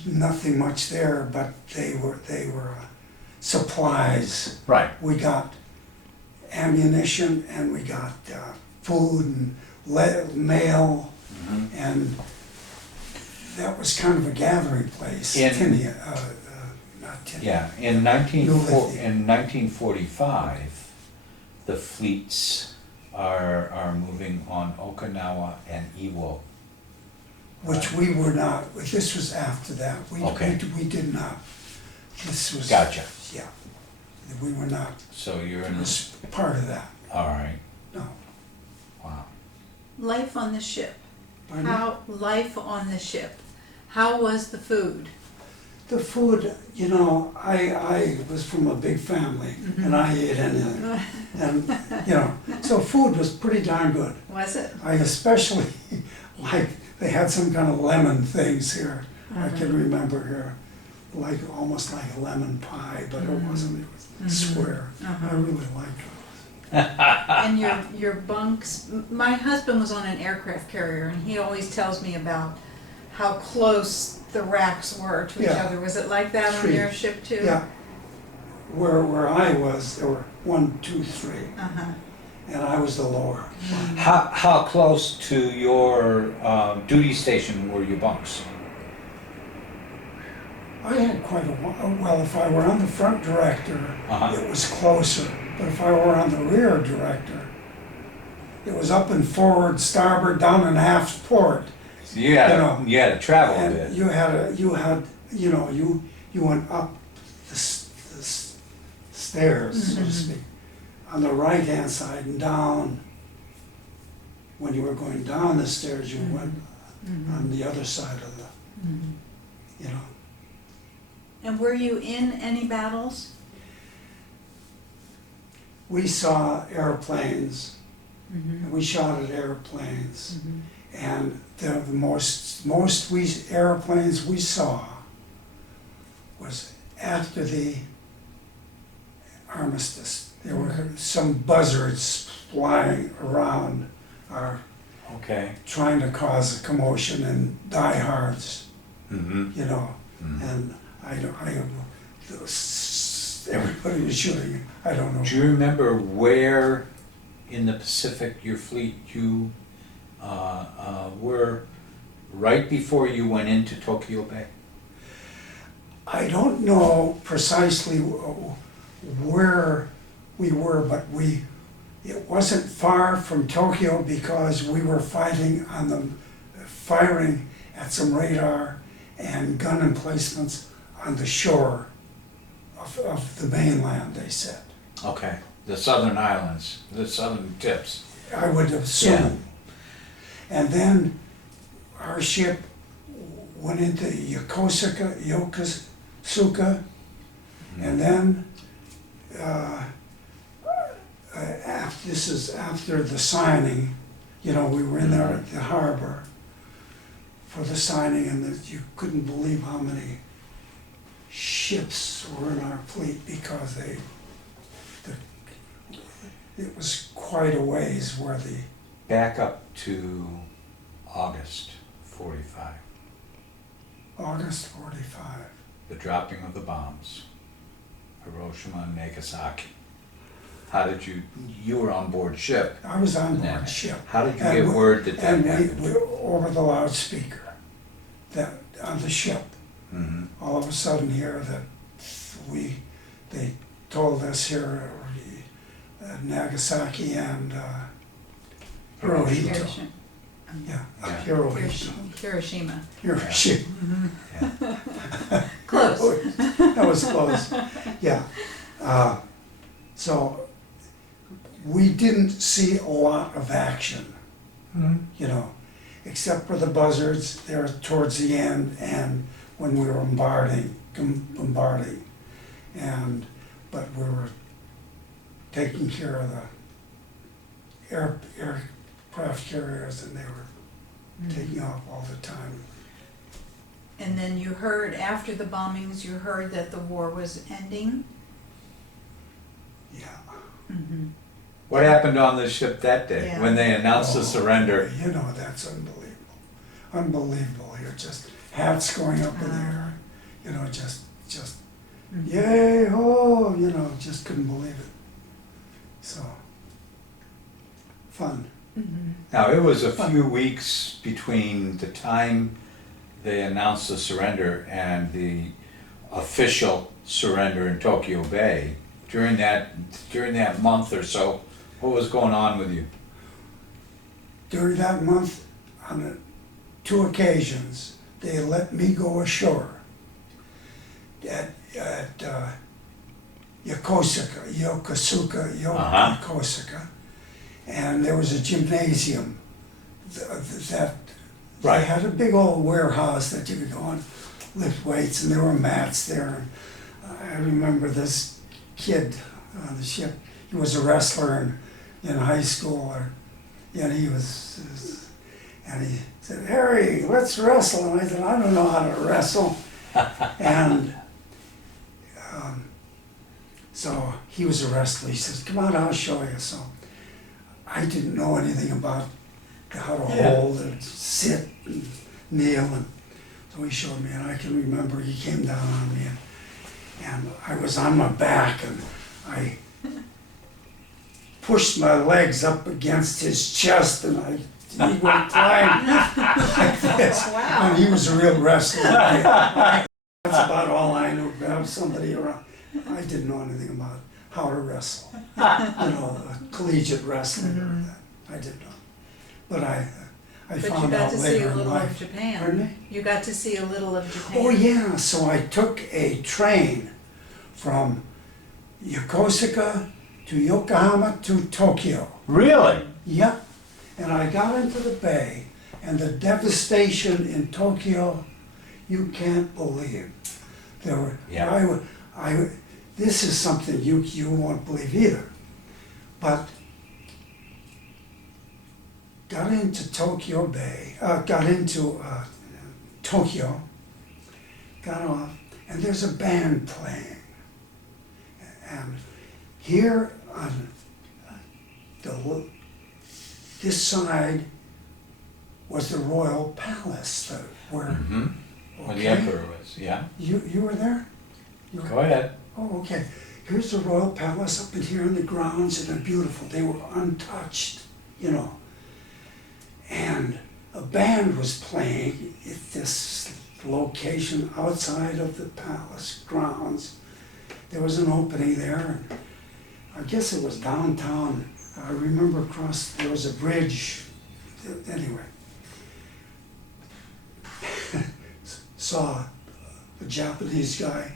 nothing much there, but they were supplies. Right. We got ammunition and we got food and mail, and that was kind of a gathering place. Not Tinian. Yeah, in 1945, the fleets are moving on Okinawa and Iwo. Which we were not. This was after that. We did not. This was. Gotcha. Yeah, we were not. So you're It in. was part of that. All right. No. Wow. Life on the ship. Pardon? Life on the ship. How was the food? The food, you know, I was from a big family, and I ate anything, and you know, so food was pretty darn good. Was it? I especially like they had some kind of lemon things here. I can remember here, like almost like a lemon pie, but it wasn't. It was square. I really liked it. And your bunks. My husband was on an aircraft carrier, and he always tells me about how close the racks were to each Yeah. other. Was it like that on Three. your ship too? Yeah. Where I was, there were 1, 2, 3, and I was the lower. How close to your duty station were your bunks? I had quite a while. Well, if I were on the front director, it was closer. But if I were on the rear director, it was up and forward, starboard, down and aft port. So you had to travel a And bit. you went up the stairs, so to speak, on the right-hand side and down. When you were going down the stairs, you went on the other side of the, you know. And were you in any battles? We saw airplanes, and we shot at airplanes, and the most airplanes we saw was after the armistice. There were some buzzards flying around, trying to cause a commotion, and diehards, you know, and everybody was shooting. I don't know. Do you remember where in the Pacific your fleet you were right before you went into Tokyo Bay? I don't know precisely where we were, but it wasn't far from Tokyo because we were fighting firing at some radar and gun emplacements on the shore of the mainland, they said. Okay, the southern islands, the southern tips. I would assume. Yeah. And then our ship went into Yokosuka, and then this is after the signing. You know, we were in there at the harbor for the signing, and you couldn't believe how many ships were in our fleet because it was quite a ways where the... Back up to August 45. August 45. The dropping of the bombs, Hiroshima and Nagasaki. how did you were on board ship. I was on Yeah. board ship. How did you And get we- word that that And happened? we over the loudspeaker, that, on the ship, Mhm. all of a sudden here that they told us here at Nagasaki and Hirohito. Hiroshima. Yeah, Yeah. Hirohito. Hiroshima. Hiroshima. Close. That was close, yeah. So, we didn't see a lot of action, you know, except for the buzzards there towards the end and when we were bombarding. But we were taking care of the aircraft carriers and they were taking off all the time. And then you heard, after the bombings, you heard that the war was ending? Yeah. Mm-hmm. What happened on the ship that day Yeah. when they announced the Oh, surrender? You know, that's unbelievable. Unbelievable. You're just hats going up in the air. You know, just yay, oh, you know, just couldn't believe it. So, fun. Mm-hmm. Now, it was a few weeks between the time they announced the surrender and the official surrender in Tokyo Bay. During that month or so, what was going on with you? During that month, on 2 occasions, they let me go ashore at Yokosuka, Yokosuka, and there was a gymnasium that Right. they had a big old warehouse that you could go and lift weights, and there were mats there. And I remember this kid on the ship. He was a wrestler in high school, and he said, "Harry, let's wrestle." And I said, "I don't know how to wrestle." And so he was a wrestler. He says, "Come on, I'll show you." So I didn't know anything about how to hold and sit and kneel, and so he showed me, and I can remember he came down on me, and I was on my back, and I pushed my legs up against his chest, and he went flying like this. Wow. And he was a real wrestler. That's about all I knew. Have somebody around. I didn't know anything about how to wrestle. You know, collegiate wrestling or that. I didn't know. But I But you found got out to see later a in little of life. Japan. Pardon me? You got to see a little of Japan. Oh yeah, so I took a train from Yokosuka to Yokohama to Tokyo. Really? Yep. And I got into the bay, and the devastation in Tokyo, you can't believe. There were, Yeah. this is something you won't believe either. But got into Tokyo Bay, got into Tokyo, got off, and there's a band playing. And here on this side was the Royal Palace, where, Mm-hmm. Where the okay, emperor was, yeah. you were there? Go ahead. Oh, okay. Here's the Royal Palace up in here in the grounds, and they're beautiful. They were untouched, you know. And a band was playing at this location outside of the palace grounds. There was an opening there, and I guess it was downtown. I remember there was a bridge. Anyway, saw a Japanese guy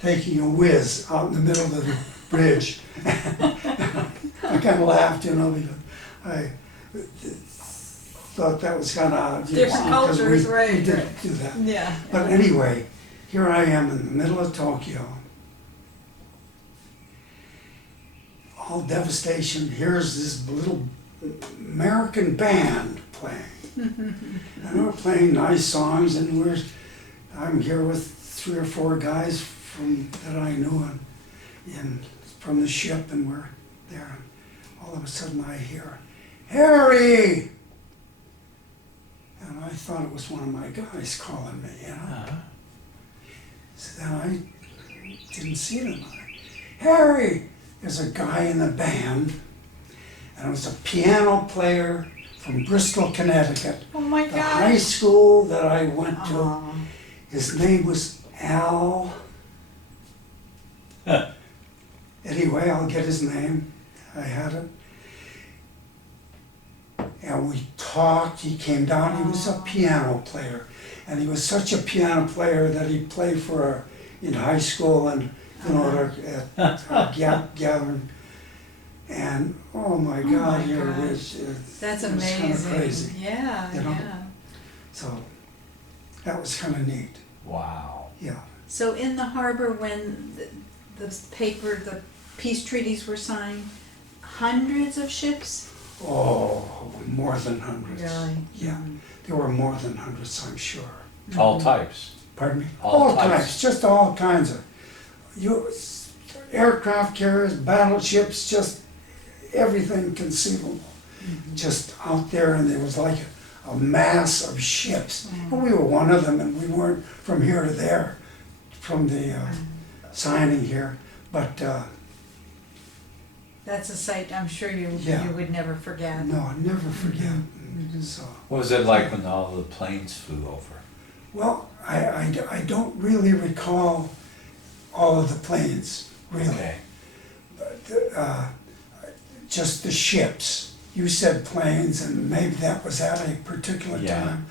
taking a whiz out in the middle of the bridge. I kind of laughed, you know, because I thought that was kind of odd. Different because cultures, we right, didn't right. do that. Yeah. But anyway, here I am in the middle of Tokyo. All devastation. Here's this little American band playing. And they were playing nice songs, and I'm here with 3 or 4 guys that I knew from the ship, and we're there. All of a sudden I hear, "Harry!" And I thought it was one of my guys calling me, you know. Uh-huh. So then I didn't see them. "Harry, there's a guy in the band, and it was a piano player from Bristol, Connecticut. Oh my The high gosh. school that I went to, Aw. his name was Al. Anyway, I'll get his name. I had it. And we talked, he came down, he was a piano player. And he was such a piano player that he played for in high school and, you know, at our gathering. And, oh my God, my here it gosh. was, That's it was kind of amazing. crazy. Yeah, You know? yeah. So, that was kind of neat, Wow. yeah. So in the harbor, when the peace treaties were signed, hundreds of ships? Oh, more than hundreds. Really? Yeah, there were more than hundreds, I'm sure. All types. Pardon me? All All types. types, just all kinds of, aircraft carriers, battleships, just everything conceivable. Just out there, and there was like a mass of ships. And we were one of them, and we weren't from here to there, from the signing here. But That's a sight I'm sure you Yeah. would never forget. no, I'll never forget. So, What was it like when all the planes flew over? well, I don't really recall all of the planes, really. Okay. Just the ships. You said planes, and maybe that was at a particular Yeah. time.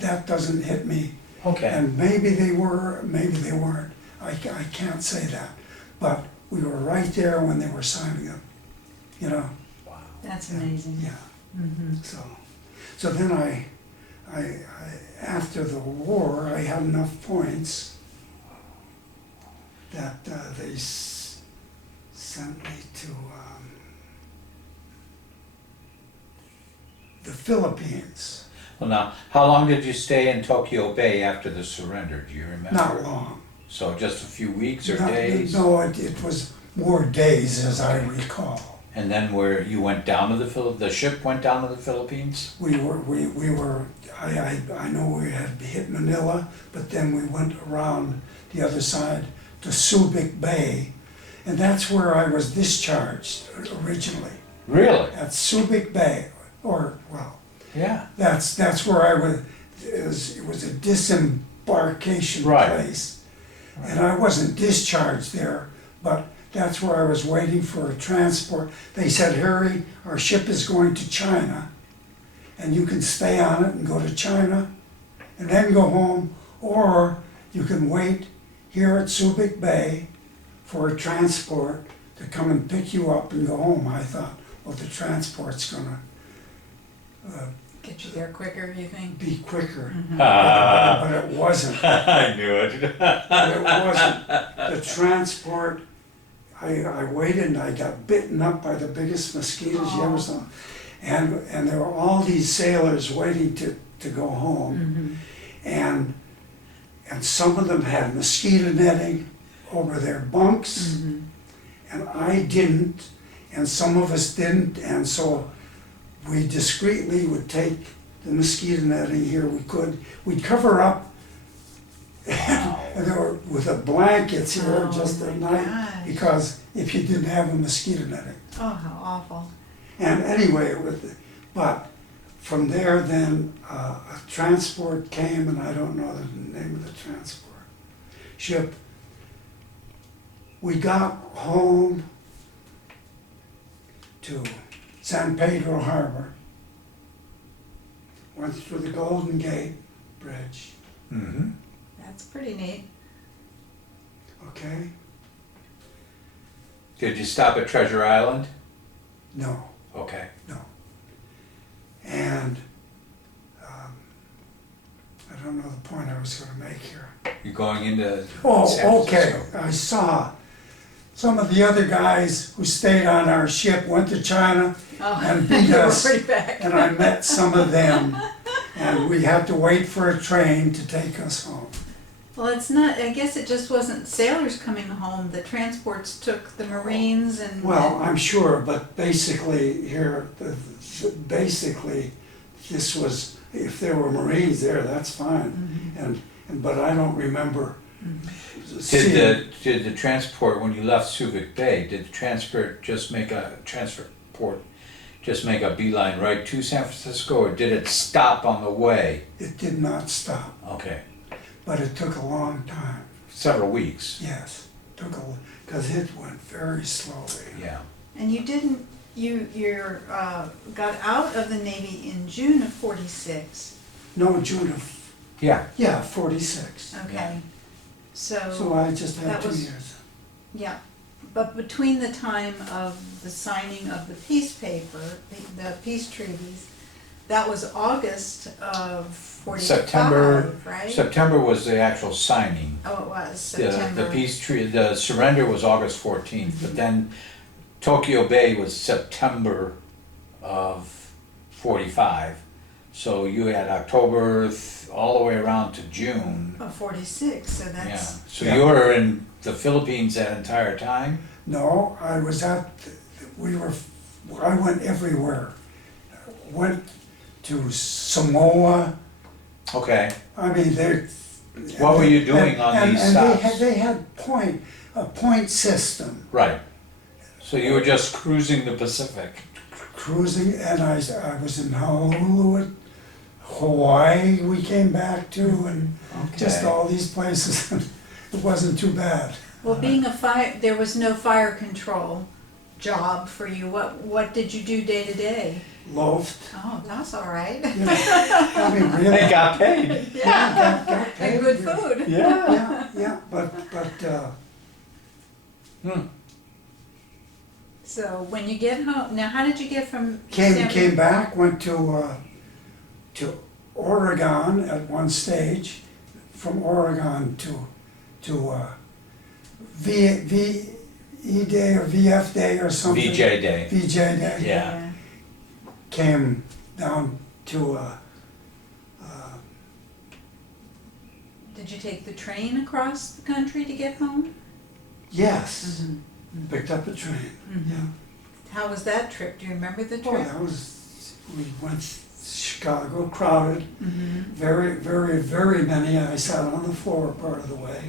That doesn't hit me. Okay. And maybe they were, maybe they weren't. I can't say that. But we were right there when they were signing them, you know? Wow. That's amazing. Yeah. Mm-hmm. So then I after the war, I had enough points that they sent me to the Philippines. Well, now, how long did you stay in Tokyo Bay after the surrender? Do you remember? Not long. So just a few weeks or Not- days? No, it was more days, as I recall. And then where you went down to the ship went down to the Philippines? We were, I know we had hit Manila, but then we went around the other side to Subic Bay, and that's where I was discharged originally, Really? at Subic Bay, or, well, Yeah. that's where I was, it was a disembarkation Right. place. And I wasn't discharged there, but that's where I was waiting for a transport. They said, hurry, our ship is going to China, and you can stay on it and go to China, and then go home, or you can wait here at Subic Bay for a transport to come and pick you up and go home. I thought, well, the transport's gonna Get you there quicker, you think? be quicker, Mm-hmm. but it wasn't. I knew it. It wasn't. The transport, I waited and I got bitten up by the biggest mosquitoes you ever saw. And there were all these sailors waiting to go home. And some of them had mosquito netting over their bunks, and I didn't, and some of us didn't, and so we discreetly would take the mosquito netting here we'd cover up and there were with the blankets here Oh just at my night, gosh. because if you didn't have a mosquito netting. Oh, how awful. And anyway, but from there then a transport came, and I don't know the name of the transport ship. We got home to San Pedro Harbor, went through the Golden Gate Bridge, Mm-hmm. That's pretty neat. okay? Did you stop at Treasure Island? No, Okay. no. And I don't know the point I was gonna make here. You're going into San Oh, okay, Francisco. I saw some of the other guys who stayed on our ship went to China Oh, and beat you were us, pretty back. and I met some of them, and we had to wait for a train to take us home. Well, it's not, I guess it just wasn't sailors coming home. The transports took the Marines and. Well, I'm sure, but basically here, basically, this was, if there were Marines there, that's fine. But I don't remember Did the transport, when you left Subic Bay, did the transport just make a beeline right to San Francisco, or did it stop on the way? It did not stop, Okay, but it took a long time. several weeks. Yes, because it went very slowly. Yeah. And you didn't, you're got out of the Navy in June of '46. No, June of, Yeah. 46. Okay. So I just had that 2 was- years. Yeah, but between the time of the signing of the peace paper, the peace treaties, that was August of September- '45, right? September was the actual signing. Oh, it was The September. peace treaty, the surrender was August 14th, but then Tokyo Bay was September of 45. So you had October all the way around to June. Of '46, so Yeah, that's, so Yeah. you were in the Philippines that entire time? No, I went everywhere. Went to Samoa. Okay, I mean, they. What were you doing on these and stops? they had a point system, right. So you were just cruising the Pacific? cruising, and I was in Honolulu, Hawaii we came back to, and just Okay. all these places. It wasn't too bad. well, being a there was no fire control job for you. What did you do day to day? Loafed. Oh, that's all right. You know, I mean, really. They got paid. Yeah, got paid. and good food. Yeah, but, So when you get home, now how did you get from San came back, went to Oregon at one stage, from Oregon to VE Day or VF Day or something. VJ Day. VJ Day. Yeah. Came down to, Did you take the train across the country to get home? yes, picked up a train, yeah. How was that trip? Do you remember the Oh, trip? we went Chicago, crowded, very, very, very many. I sat on the floor part of the way,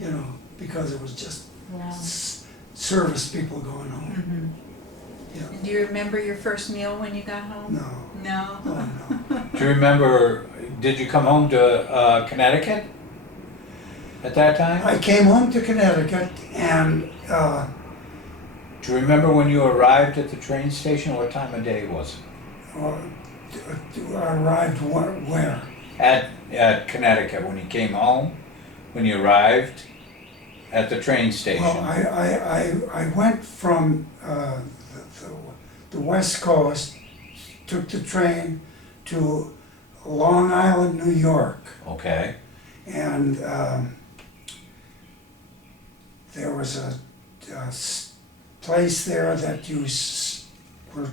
you know, because it was just Wow. service people going home. Yeah. And do you remember your first meal when you got home? No, No? oh no. Do you remember, did you come home to Connecticut at that time? I came home to Connecticut and, Do you remember when you arrived at the train station? What time of day was it? I arrived where? At Connecticut, when you came home, when you arrived at the train station? Well, I went from the West Coast, took the train to Long Island, New York, Okay, and there was a place there that you were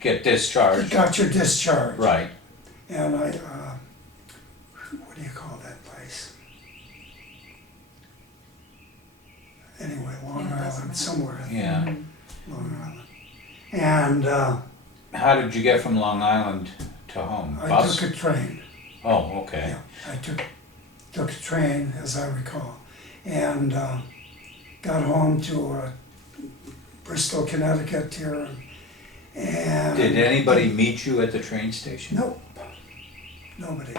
get discharged, got your discharge. right. And I, what do you call that place? Anyway, Long Yeah, it doesn't Island, matter. somewhere in Yeah. Long Island. And How did you get from Long Island to home? I Bus? took a train. Oh, okay. Yeah, I took a train, as I recall, and got home to Bristol, Connecticut here, and Did anybody meet you at the train station? nope, nobody.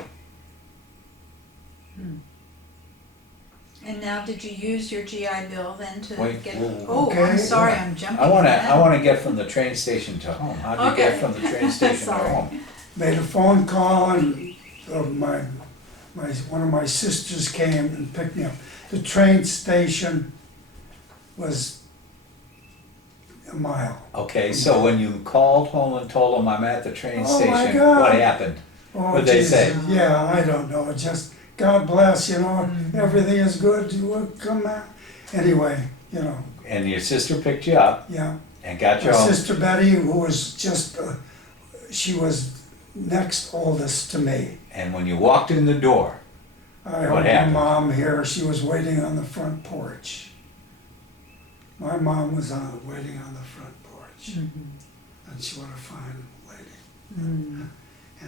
And now, did you use your GI Bill then to Wait, get? whoa. Oh, Okay, I'm sorry, yeah. I'm jumping. I ahead. wanna get from the train station to home. How do you get Okay. from the train station to Sorry. home? Made a phone call, and one of my sisters came and picked me up. The train station was a mile. Okay, so when you called home and told them I'm at the train Oh, my station, God. what happened? Oh, What'd they say? Jesus, yeah, I don't know, just, God bless, you know, everything is good, you will come back. Anyway, you know, And your sister picked you up yeah. and got My you home. sister Betty, who was just, she was next oldest to me. And when you walked in the door, I What had my happened? mom here, she was waiting on the front porch. My mom was waiting on the front porch, and she was a fine lady. And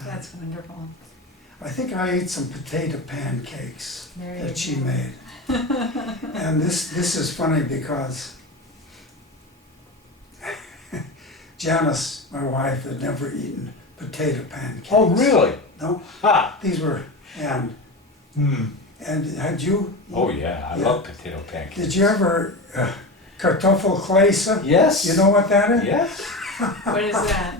That's wonderful. I think I ate some potato pancakes There you that she go. made. And this is funny because Janice, my wife, had never eaten potato pancakes. Oh, really? No, Ha! these were, and had you? Oh, yeah, I Yeah. love potato pancakes. Did you ever, Kartoffelklase? Yes. You know what that is? Yes. What is that?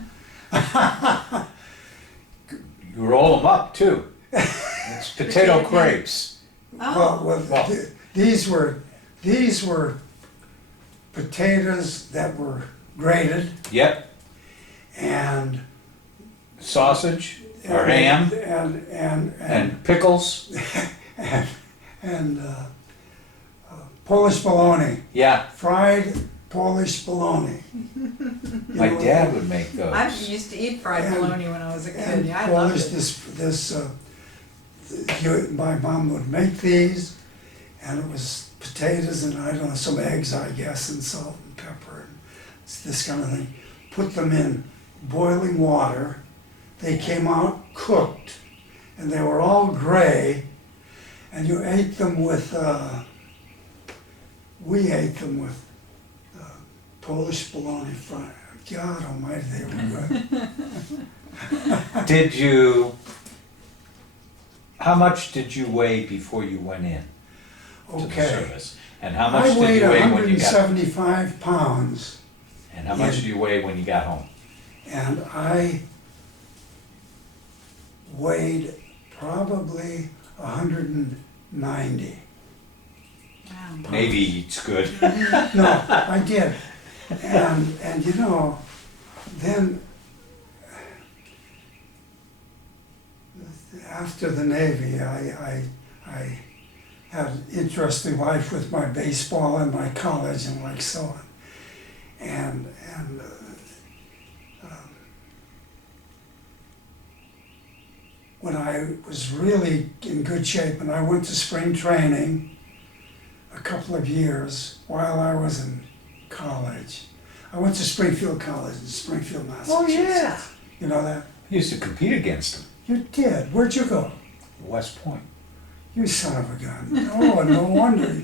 You roll them up, too. It's potato Potato crepes. Oh, Well. These were potatoes that were grated Yep. and Sausage or ham and pickles. Polish bologna, Yeah, fried Polish bologna. my dad would make those. I used to eat fried And- bologna when I was a kid. And Yeah, I loved Polish, it. my mom would make these, and it was potatoes and I don't know, some eggs, I guess, and salt and pepper and this kind of thing. Put them in boiling water. They came out cooked, and they were all gray, and you ate them with, we ate them with Polish bologna fried. God almighty, they were good. How much did you weigh before you went in to the Okay. service? And how much I did weighed you weigh when you got, 175 pounds, and how much Yeah. did you weigh when you got home? and I weighed probably 190. Wow. Maybe it's good. No, I did. And you know, then after the Navy, I had an interesting life with my baseball and my college and like so on. And when I was really in good shape, and I went to spring training a couple of years while I was in college. I went to Springfield College in Springfield, Massachusetts. Oh, yeah. You know that? I used to compete against them, You did. Where'd you go? West Point. You son of a gun. Oh, no wonder.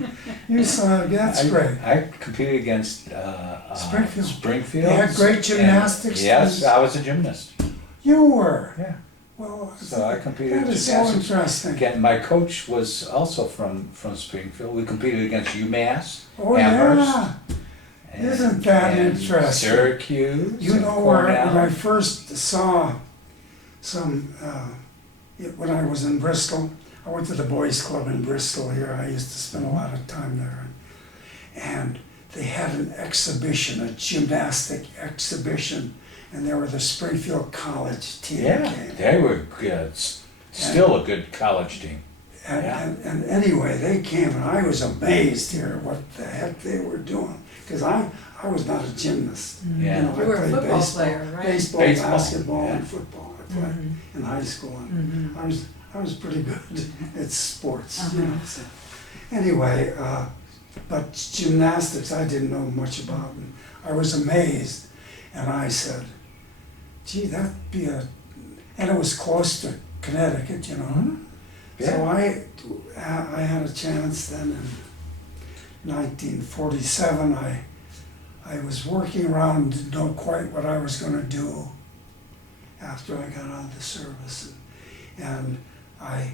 You son of a gun. That's great. I competed against Springfield. Springfield. They had great gymnastics And, yes, teams. I was a gymnast. You were. Yeah. Well, So I competed that in is so gymnastics. interesting. Again, my coach was also from Springfield. We competed against UMass, Oh, Amherst, yeah. and, Isn't that and interesting? Syracuse. You and know where when Cornell. I first saw some, when I was in Bristol, I went to the boys club in Bristol here. I used to spend a lot of time there. And they had an exhibition, a gymnastic exhibition, and there were the Springfield College team Yeah, came. they were good. Still a good college team. And anyway, they came and I was amazed here at what the heck they were doing. Because I was not a gymnast. Yeah. You know, You were I a played football baseball, player, right? baseball, Baseball, basketball, yeah. and football. I played in high school, and I was pretty good at sports. You know, so. Anyway, but gymnastics I didn't know much about, and I was amazed, and I said, "Gee, that'd be a," and it was close to Connecticut, you know. So I had a chance then in 1947. I was working around, didn't know quite what I was going to do after I got out of the service. And I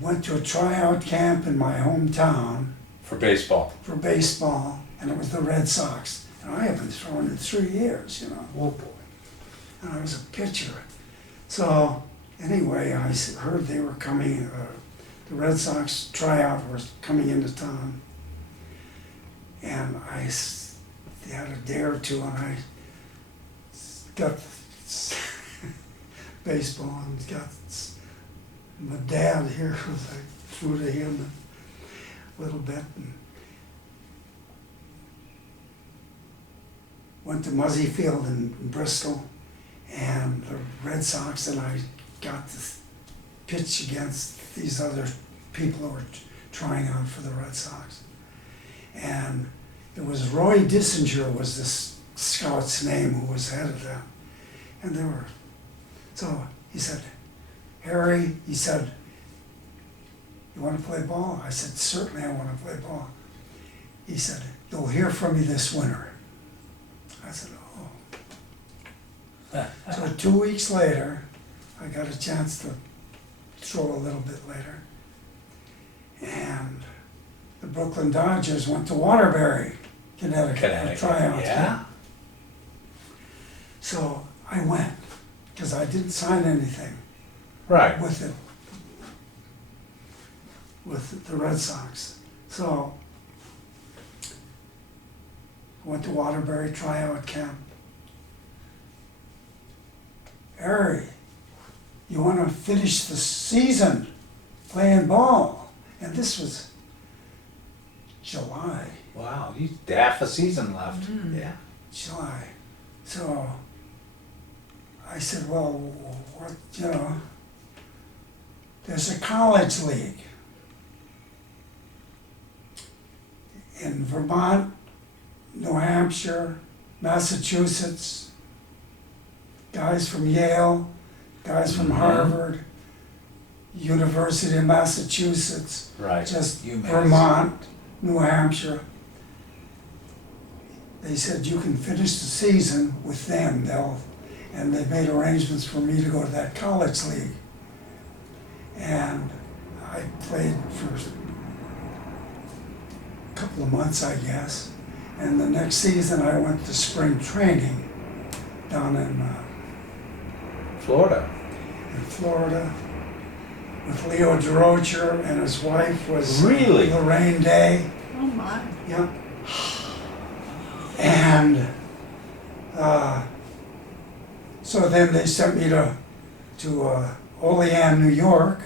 went to a tryout camp in my hometown For baseball. for baseball, and it was the Red Sox. And I haven't thrown in 3 years, you know. Oh boy. And I was a pitcher. So anyway, I heard they were coming, the Red Sox tryout was coming into town. And they had a day or two, and I got baseball and got my dad here, was I threw to him a little bit. And went to Muzzy Field in Bristol, and the Red Sox, and I got to pitch against these other people who were trying out for the Red Sox. And it was Roy Dissinger was this scout's name who was head of them. And they were, so he said, Harry, he said, you want to play ball? I said, certainly I want to play ball. He said, you'll hear from me this winter. I said, oh. So 2 weeks later, I got a chance to throw a little bit later. And the Brooklyn Dodgers went to Waterbury, Connecticut, for tryouts. Yeah. So I went, because I didn't sign anything Right. with it, with the Red Sox. So I went to Waterbury tryout camp. Harry, you want to finish the season playing ball? And this was July. Wow, you half a season left. Yeah. July. So I said, well, what, there's a college league in Vermont, New Hampshire, Massachusetts, guys from Yale, guys from Harvard, University of Massachusetts, Right. just UMass. Vermont, New Hampshire. They said you can finish the season with them, and they made arrangements for me to go to that college league. And I played for a couple of months, I guess. And the next season I went to spring training down in Florida. Florida with Leo Durocher, and his wife was Really? Lorraine Day. Oh my. Yep. And so then they sent me to Olean, New York.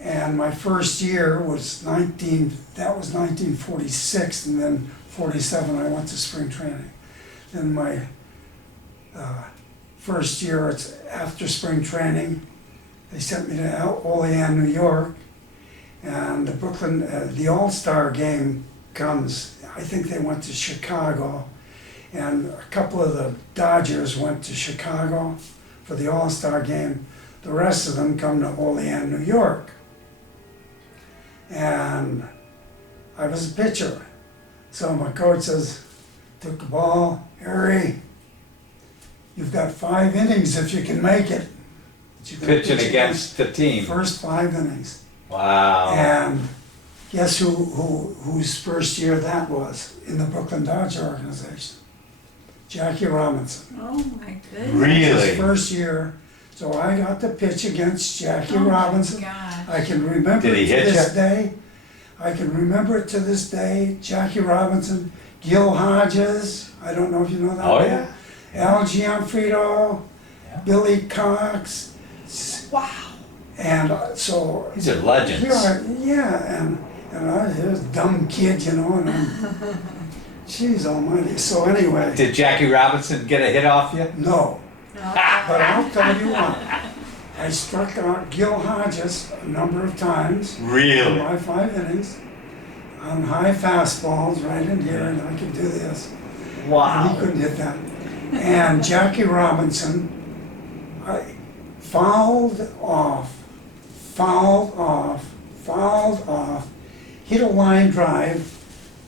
And my first year was 1946, and then 47 I went to spring training. Then my first year, it's after spring training, they sent me to Olean, New York, and the Brooklyn, the All-Star game comes. I think they went to Chicago, and a couple of the Dodgers went to Chicago for the All-Star game. The rest of them come to Olean, New York. And I was a pitcher. So my coach says, took the ball, Harry, you've got 5 innings if you can make it. But you gotta Pitching pitch against the team. First 5 innings. Wow. And guess whose first year that was in the Brooklyn Dodger organization? Jackie Robinson. Oh my goodness. Really? His first year. So I got to pitch against Jackie Oh my Robinson. gosh. I can remember Did he it to hit this you? day. I can remember it to this day. Jackie Robinson, Gil Hodges, I don't know if you know that Oh, name. Al Gianfrido, Yeah. Billy Cox. Wow. And so These are legends. and I was a dumb kid, and jeez almighty. So anyway, Did Jackie Robinson get a hit off you? no. Oh. But I'll tell you what, I struck out Gil Hodges a number of times in Really? my 5 innings on high fastballs right in here, and I could do this. And he Wow. couldn't hit that. And Jackie Robinson, I fouled off, hit a line drive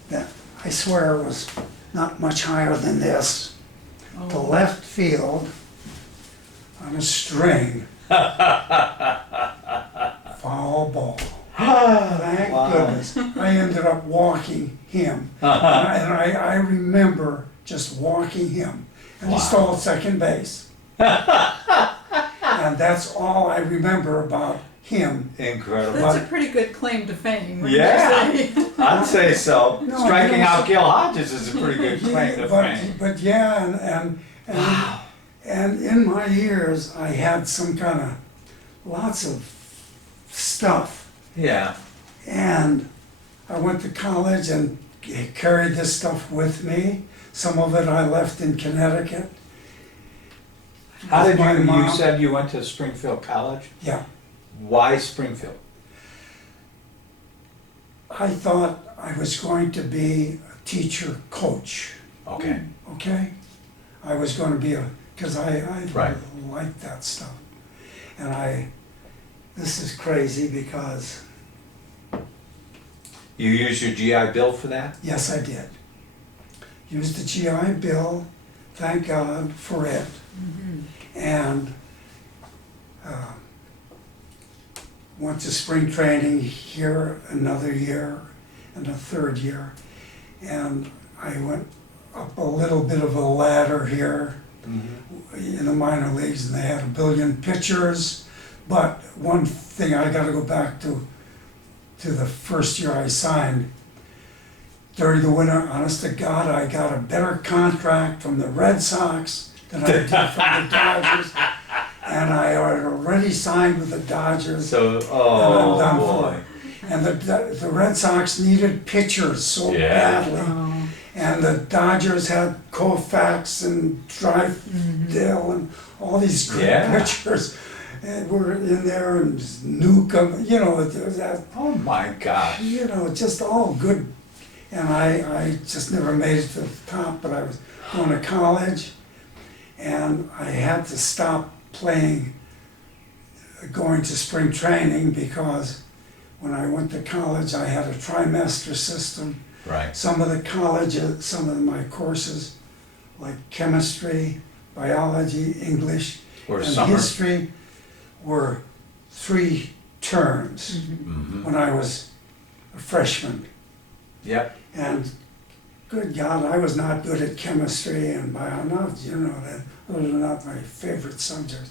that I swear was not much higher than this, to left field on a string. Foul ball. Thank Wow. goodness. I ended up walking him. And I remember just walking him. And Wow. he stole second base. And that's all I remember about him. Incredible. That's a pretty good claim to fame, wouldn't Yeah. you say? I'd say so. No, Striking you know, out Gil Hodges is a pretty good claim to fame. But yeah, and in my years, I had some kind of lots of stuff. Yeah. And I went to college and carried this stuff with me. Some of it I left in Connecticut. How with did my you mom. said you went to Springfield College? Yeah. Why Springfield? I thought I was going to be a teacher coach, Okay. okay? I was going to be a because I Right. like that stuff. And this is crazy because, You use your GI Bill for that? yes, I did. Used the GI Bill, thank God for it. And went to spring training here another year and a third year. And I went up a little bit of a ladder here in the minor leagues, and they had 1 billion pitchers. But one thing I gotta go back to the first year I signed. During the winter, honest to God, I got a better contract from the Red Sox than I did from the Dodgers. And I had already signed with the Dodgers. So, And I'm done boy. for. And the Red Sox needed pitchers so Yeah. badly. And the Dodgers had Koufax and Drysdale and all these great Yeah. pitchers. And we're in there, and Newcomb, there's that, Oh my gosh. just all good. And I just never made it to the top, but I was going to college, and I had to stop going to spring training, because when I went to college, I had a trimester system. Right. Some of the colleges, some of my courses, like chemistry, biology, English, Or and summer. history, were 3 terms when I was a freshman. Yep. And good God, I was not good at chemistry and biology, those are not my favorite subjects.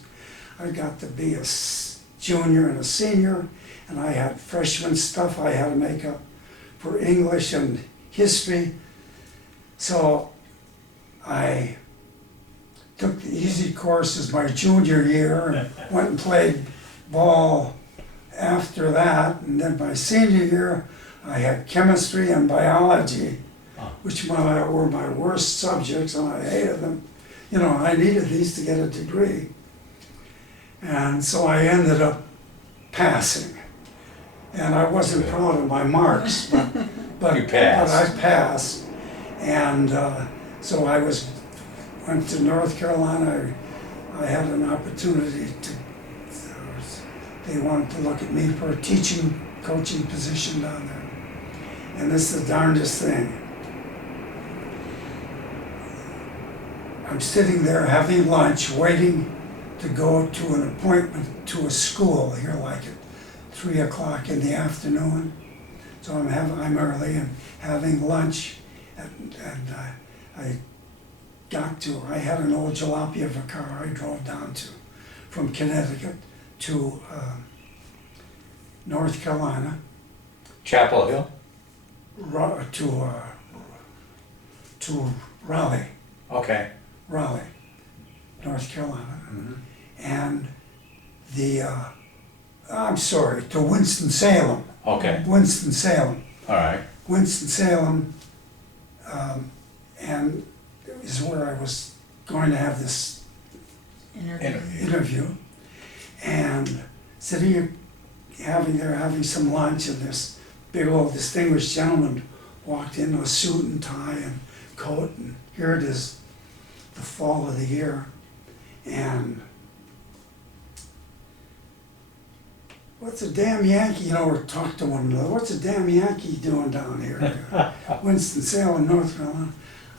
I got to be a junior and a senior, and I had freshman stuff I had to make up for English and history. So I took the easy courses my junior year and went and played ball after that. And then my senior year, I had chemistry and biology, which were my worst subjects, and I hated them. I needed these to get a degree. And so I ended up passing. And I wasn't proud of my marks, but You passed. I passed. And so I went to North Carolina. I had an opportunity they wanted to look at me for a coaching position down there. And this is the darndest thing. I'm sitting there having lunch, waiting to go to an appointment to a school here, like at 3 o'clock in the afternoon. So I'm early and having lunch, and I had an old jalopy of a car I drove down from Connecticut to North Carolina, Chapel Hill? to Raleigh, North Carolina. And I'm sorry, to Winston-Salem. Okay. Winston-Salem. All right. Winston-Salem, and is where I was going to have this interview. And sitting here having some lunch, and this big old distinguished gentleman walked in with a suit and tie and coat, and here it is, the fall of the year, and what's a damn Yankee, we're talking to one another, what's a damn Yankee doing down here? Winston-Salem, North Carolina.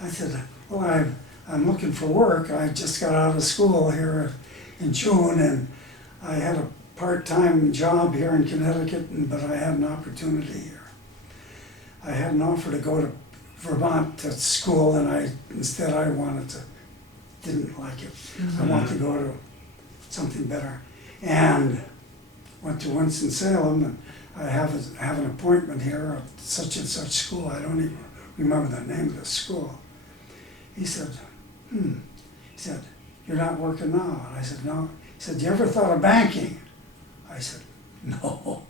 I said, well, I'm looking for work. I just got out of school here in June, and I had a part-time job here in Connecticut, but I had an opportunity here. I had an offer to go to Vermont to school, and instead I didn't like it. I wanted to go to something better. And went to Winston-Salem, and I have an appointment here at such and such school. I don't even remember the name of the school. He said, He said, you're not working now? And I said, no. He said, you ever thought of banking? I said, no.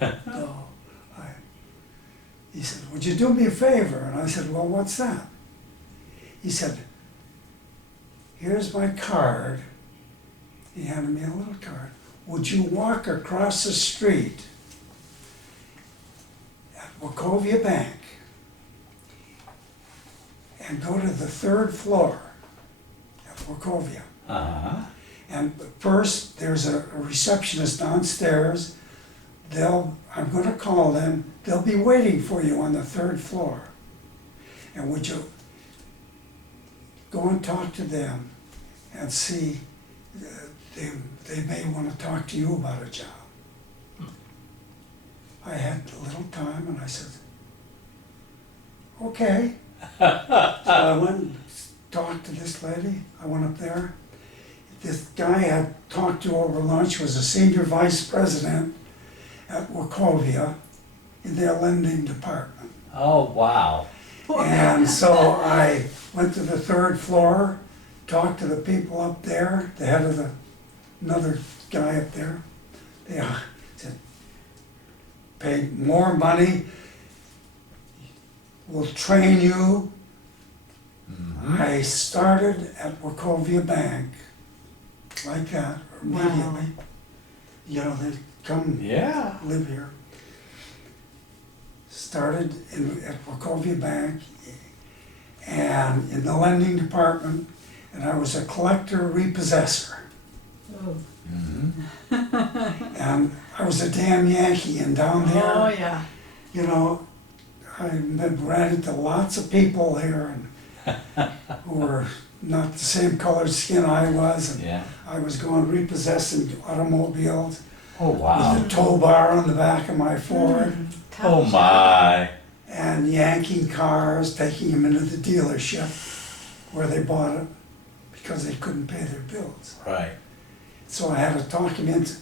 No. He said, would you do me a favor? And I said, well, what's that? He said, here's my card. He handed me a little card. Would you walk across the street at Wachovia Bank and go to the 3rd floor at Wachovia. Uh-huh. And first, there's a receptionist downstairs. I'm gonna call them, they'll be waiting for you on the 3rd floor. And would you go and talk to them and see, they may wanna talk to you about a job. I had a little time and I said, okay. So I went and talked to this lady, I went up there. This guy I had talked to over lunch was a senior vice president at Wachovia in their lending department. Oh, wow. And so I went to the 3rd floor, talked to the people up there, the head of another guy up there. They said, pay more money, we'll train you. I started at Wachovia Bank, like that, immediately. Wow. You know, they come Yeah. live here. Started at Wachovia Bank and in the lending department, and I was a collector repossessor. Oh. Mm-hmm. And I was a damn Yankee, and down there, Oh, yeah. you know, I ran into lots of people here and who were not the same colored skin I was, and Yeah. I was going repossessing automobiles Oh, with wow. a tow bar on the back of my Ford. Tough Oh, job. my. And yanking cars, taking them into the dealership where they bought it because they couldn't pay their bills. Right. So I had to talk them into,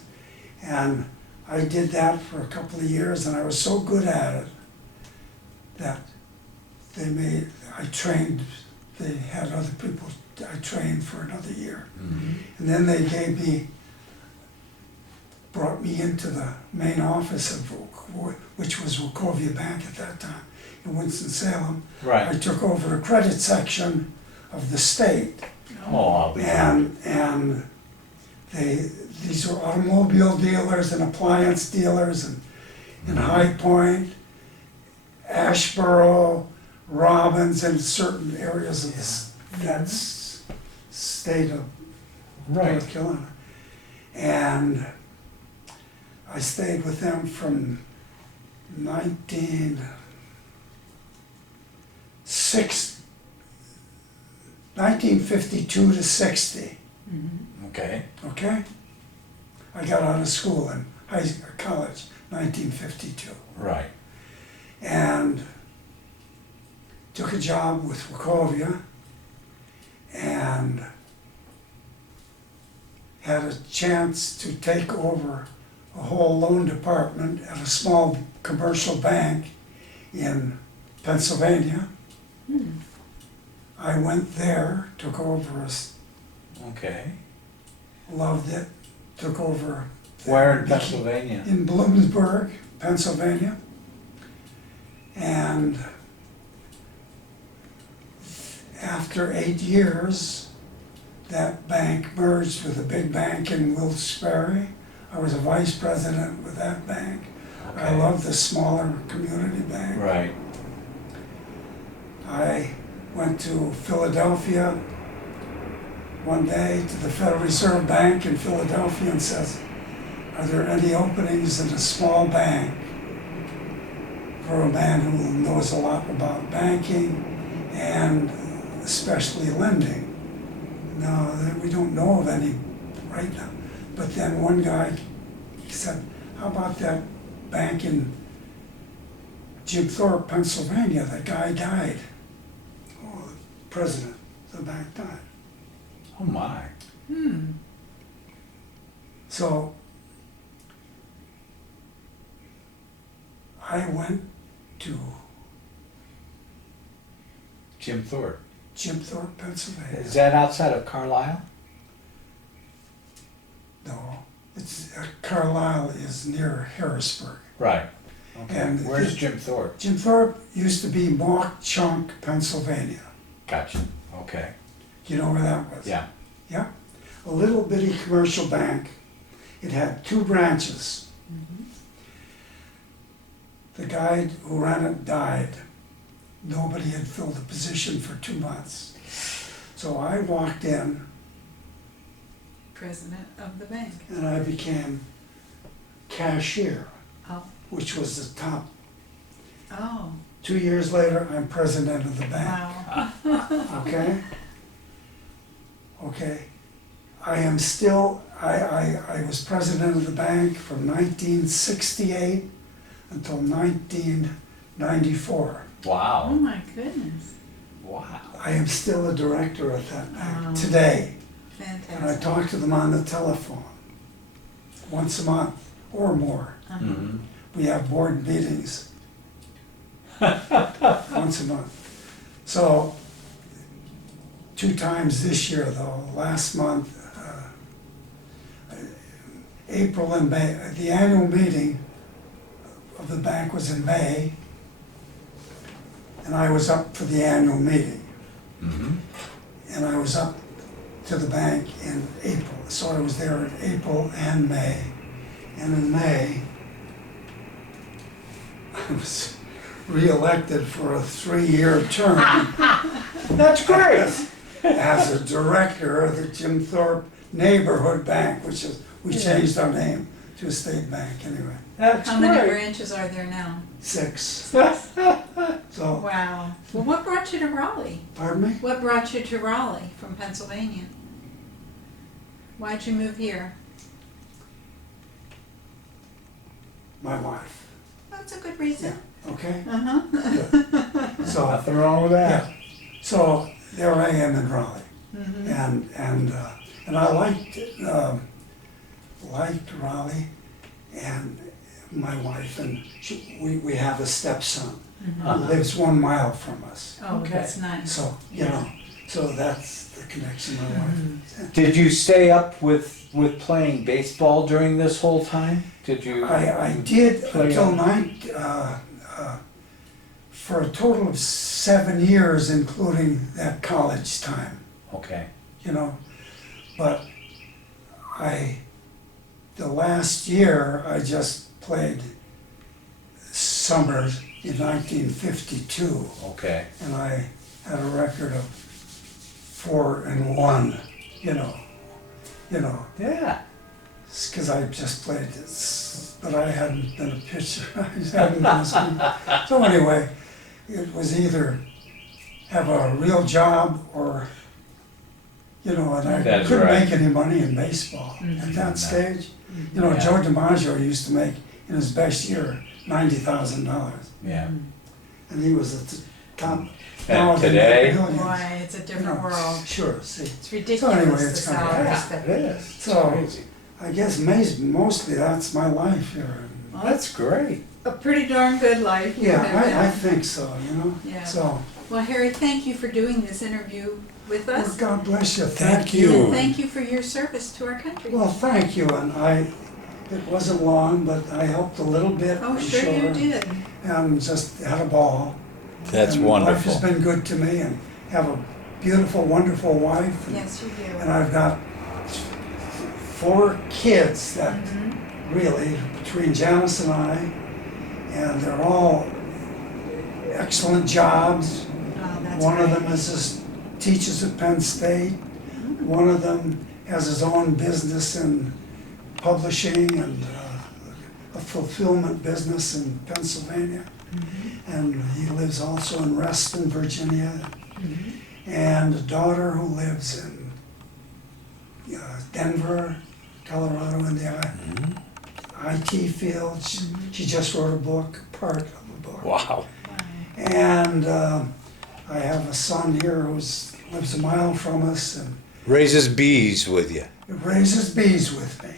and I did that for a couple of years, and I was so good at it that I trained, they had other people, I trained for another year. Mm-hmm. And then they brought me into the main office of, which was Wachovia Bank at that time, in Winston-Salem. I Right. took over the credit section of the state, Oh, I'll be darned. and these were automobile dealers and appliance dealers in High Point, Ashboro, Robbins, and certain areas of that state of Right. North Carolina. And I stayed with them from 1952 to 60, Okay. okay? I got out of school in college, 1952. Right. And took a job with Wachovia and had a chance to take over a whole loan department at a small commercial bank in Pennsylvania. I went there, took over, Okay. loved it, took over. Where in Pennsylvania? In Bloomsburg, Pennsylvania. And after 8 years, that bank merged with a big bank in Wilkes-Barre. I was a vice president with that bank. I Okay. loved the smaller community bank. Right. I went to Philadelphia one day to the Federal Reserve Bank in Philadelphia and says, are there any openings in a small bank for a man who knows a lot about banking and especially lending? No, we don't know of any right now. But then one guy, he said, how about that bank in Jim Thorpe, Pennsylvania? That guy died. Oh, the president of the bank died. Oh, my. So I went to Jim Thorpe. Jim Thorpe, Pennsylvania. Is that outside of Carlisle? No, it's Carlisle is near Harrisburg. Right. Okay. And Where's Jim Thorpe? Jim Thorpe used to be Mock Chunk, Pennsylvania. Gotcha. Okay. You know where that was? Yeah. Yeah. A little bitty commercial bank. It had 2 branches. The guy who ran it died. Nobody had filled the position for 2 months. So I walked in president of the bank. and I became cashier, Oh, which was the top. oh, 2 years later, I'm president of the bank. wow. Okay? Okay. I am still, I was president of the bank from 1968 until 1994. Oh Wow, my goodness, wow. I am still a director of that bank Oh. today. And I fantastic. talk to them on the telephone once a month or more. Uh-huh. Mhm. We have board meetings once a month. So, 2 times this year though, last month, April and May, the annual meeting of the bank was in May, and I was up for the annual meeting. Mhm. And I was up to the bank in April, so I was there in April and May. And in May, I was re-elected for a 3-year term That's great. as a director of the Jim Thorpe Neighborhood Bank, which is, we changed our name to a state bank anyway. That's How many great. branches are there now? 6. So, Wow. Well, what brought you to Raleigh? pardon me? What brought you to Raleigh from Pennsylvania? Why'd you move here? My wife, That's a good reason. okay? Uh-huh. So, Nothing wrong with that. yeah, so there I am in Raleigh. Mhm. And I liked Raleigh and my wife, and we have a stepson who lives 1 mile from us. Oh, Okay. that's nice. So, you know, so that's the connection my wife. Did you stay up with playing baseball during this whole time? Did you? I did Play until on. for a total of 7 years, including that college time, Okay. you know. But the last year, I just played summers in 1952, Okay. and I had a record of 4-1, you know, Yeah. because I just played this, but I hadn't been a pitcher. I hadn't been a swimmer. So anyway, it was either have a real job or, you know, and I That's couldn't right. make any money in baseball at that stage. You know, Yeah. Joe DiMaggio used to make, in his best year, $90,000, Yeah. and he was at the top. And now they today? make millions. Boy, it's a You different know, world. Sure, see. It's So ridiculous, anyway, the it's kind of- salaries that. It is. It's So- crazy. I guess mostly that's my life here. Well, That's great. a pretty darn good life. you have Yeah, I now. think so, you know? Yeah. So, Well, Harry, thank you for doing this interview with well, us. God bless you, Thank thank you. you. And thank you for your service to our country. Well, thank you, and it wasn't long, but I helped a little bit, Oh, I'm sure you did. And just had a ball. That's And wonderful. Life has been good to me, and have a beautiful, wonderful wife. Yes, you do. And I've got 4 kids that Mhm. really, between Janice and I, and they're all excellent jobs. Oh, that's One of great. them teaches at Penn State. One of them has his own business in publishing and a fulfillment business in Pennsylvania. And he lives also in Reston, Virginia. And a daughter who lives in Denver, Colorado, in the IT field. She just wrote a book, part of a book. Wow. And I have a son here who lives a mile from us and Raises bees with you. raises bees with me.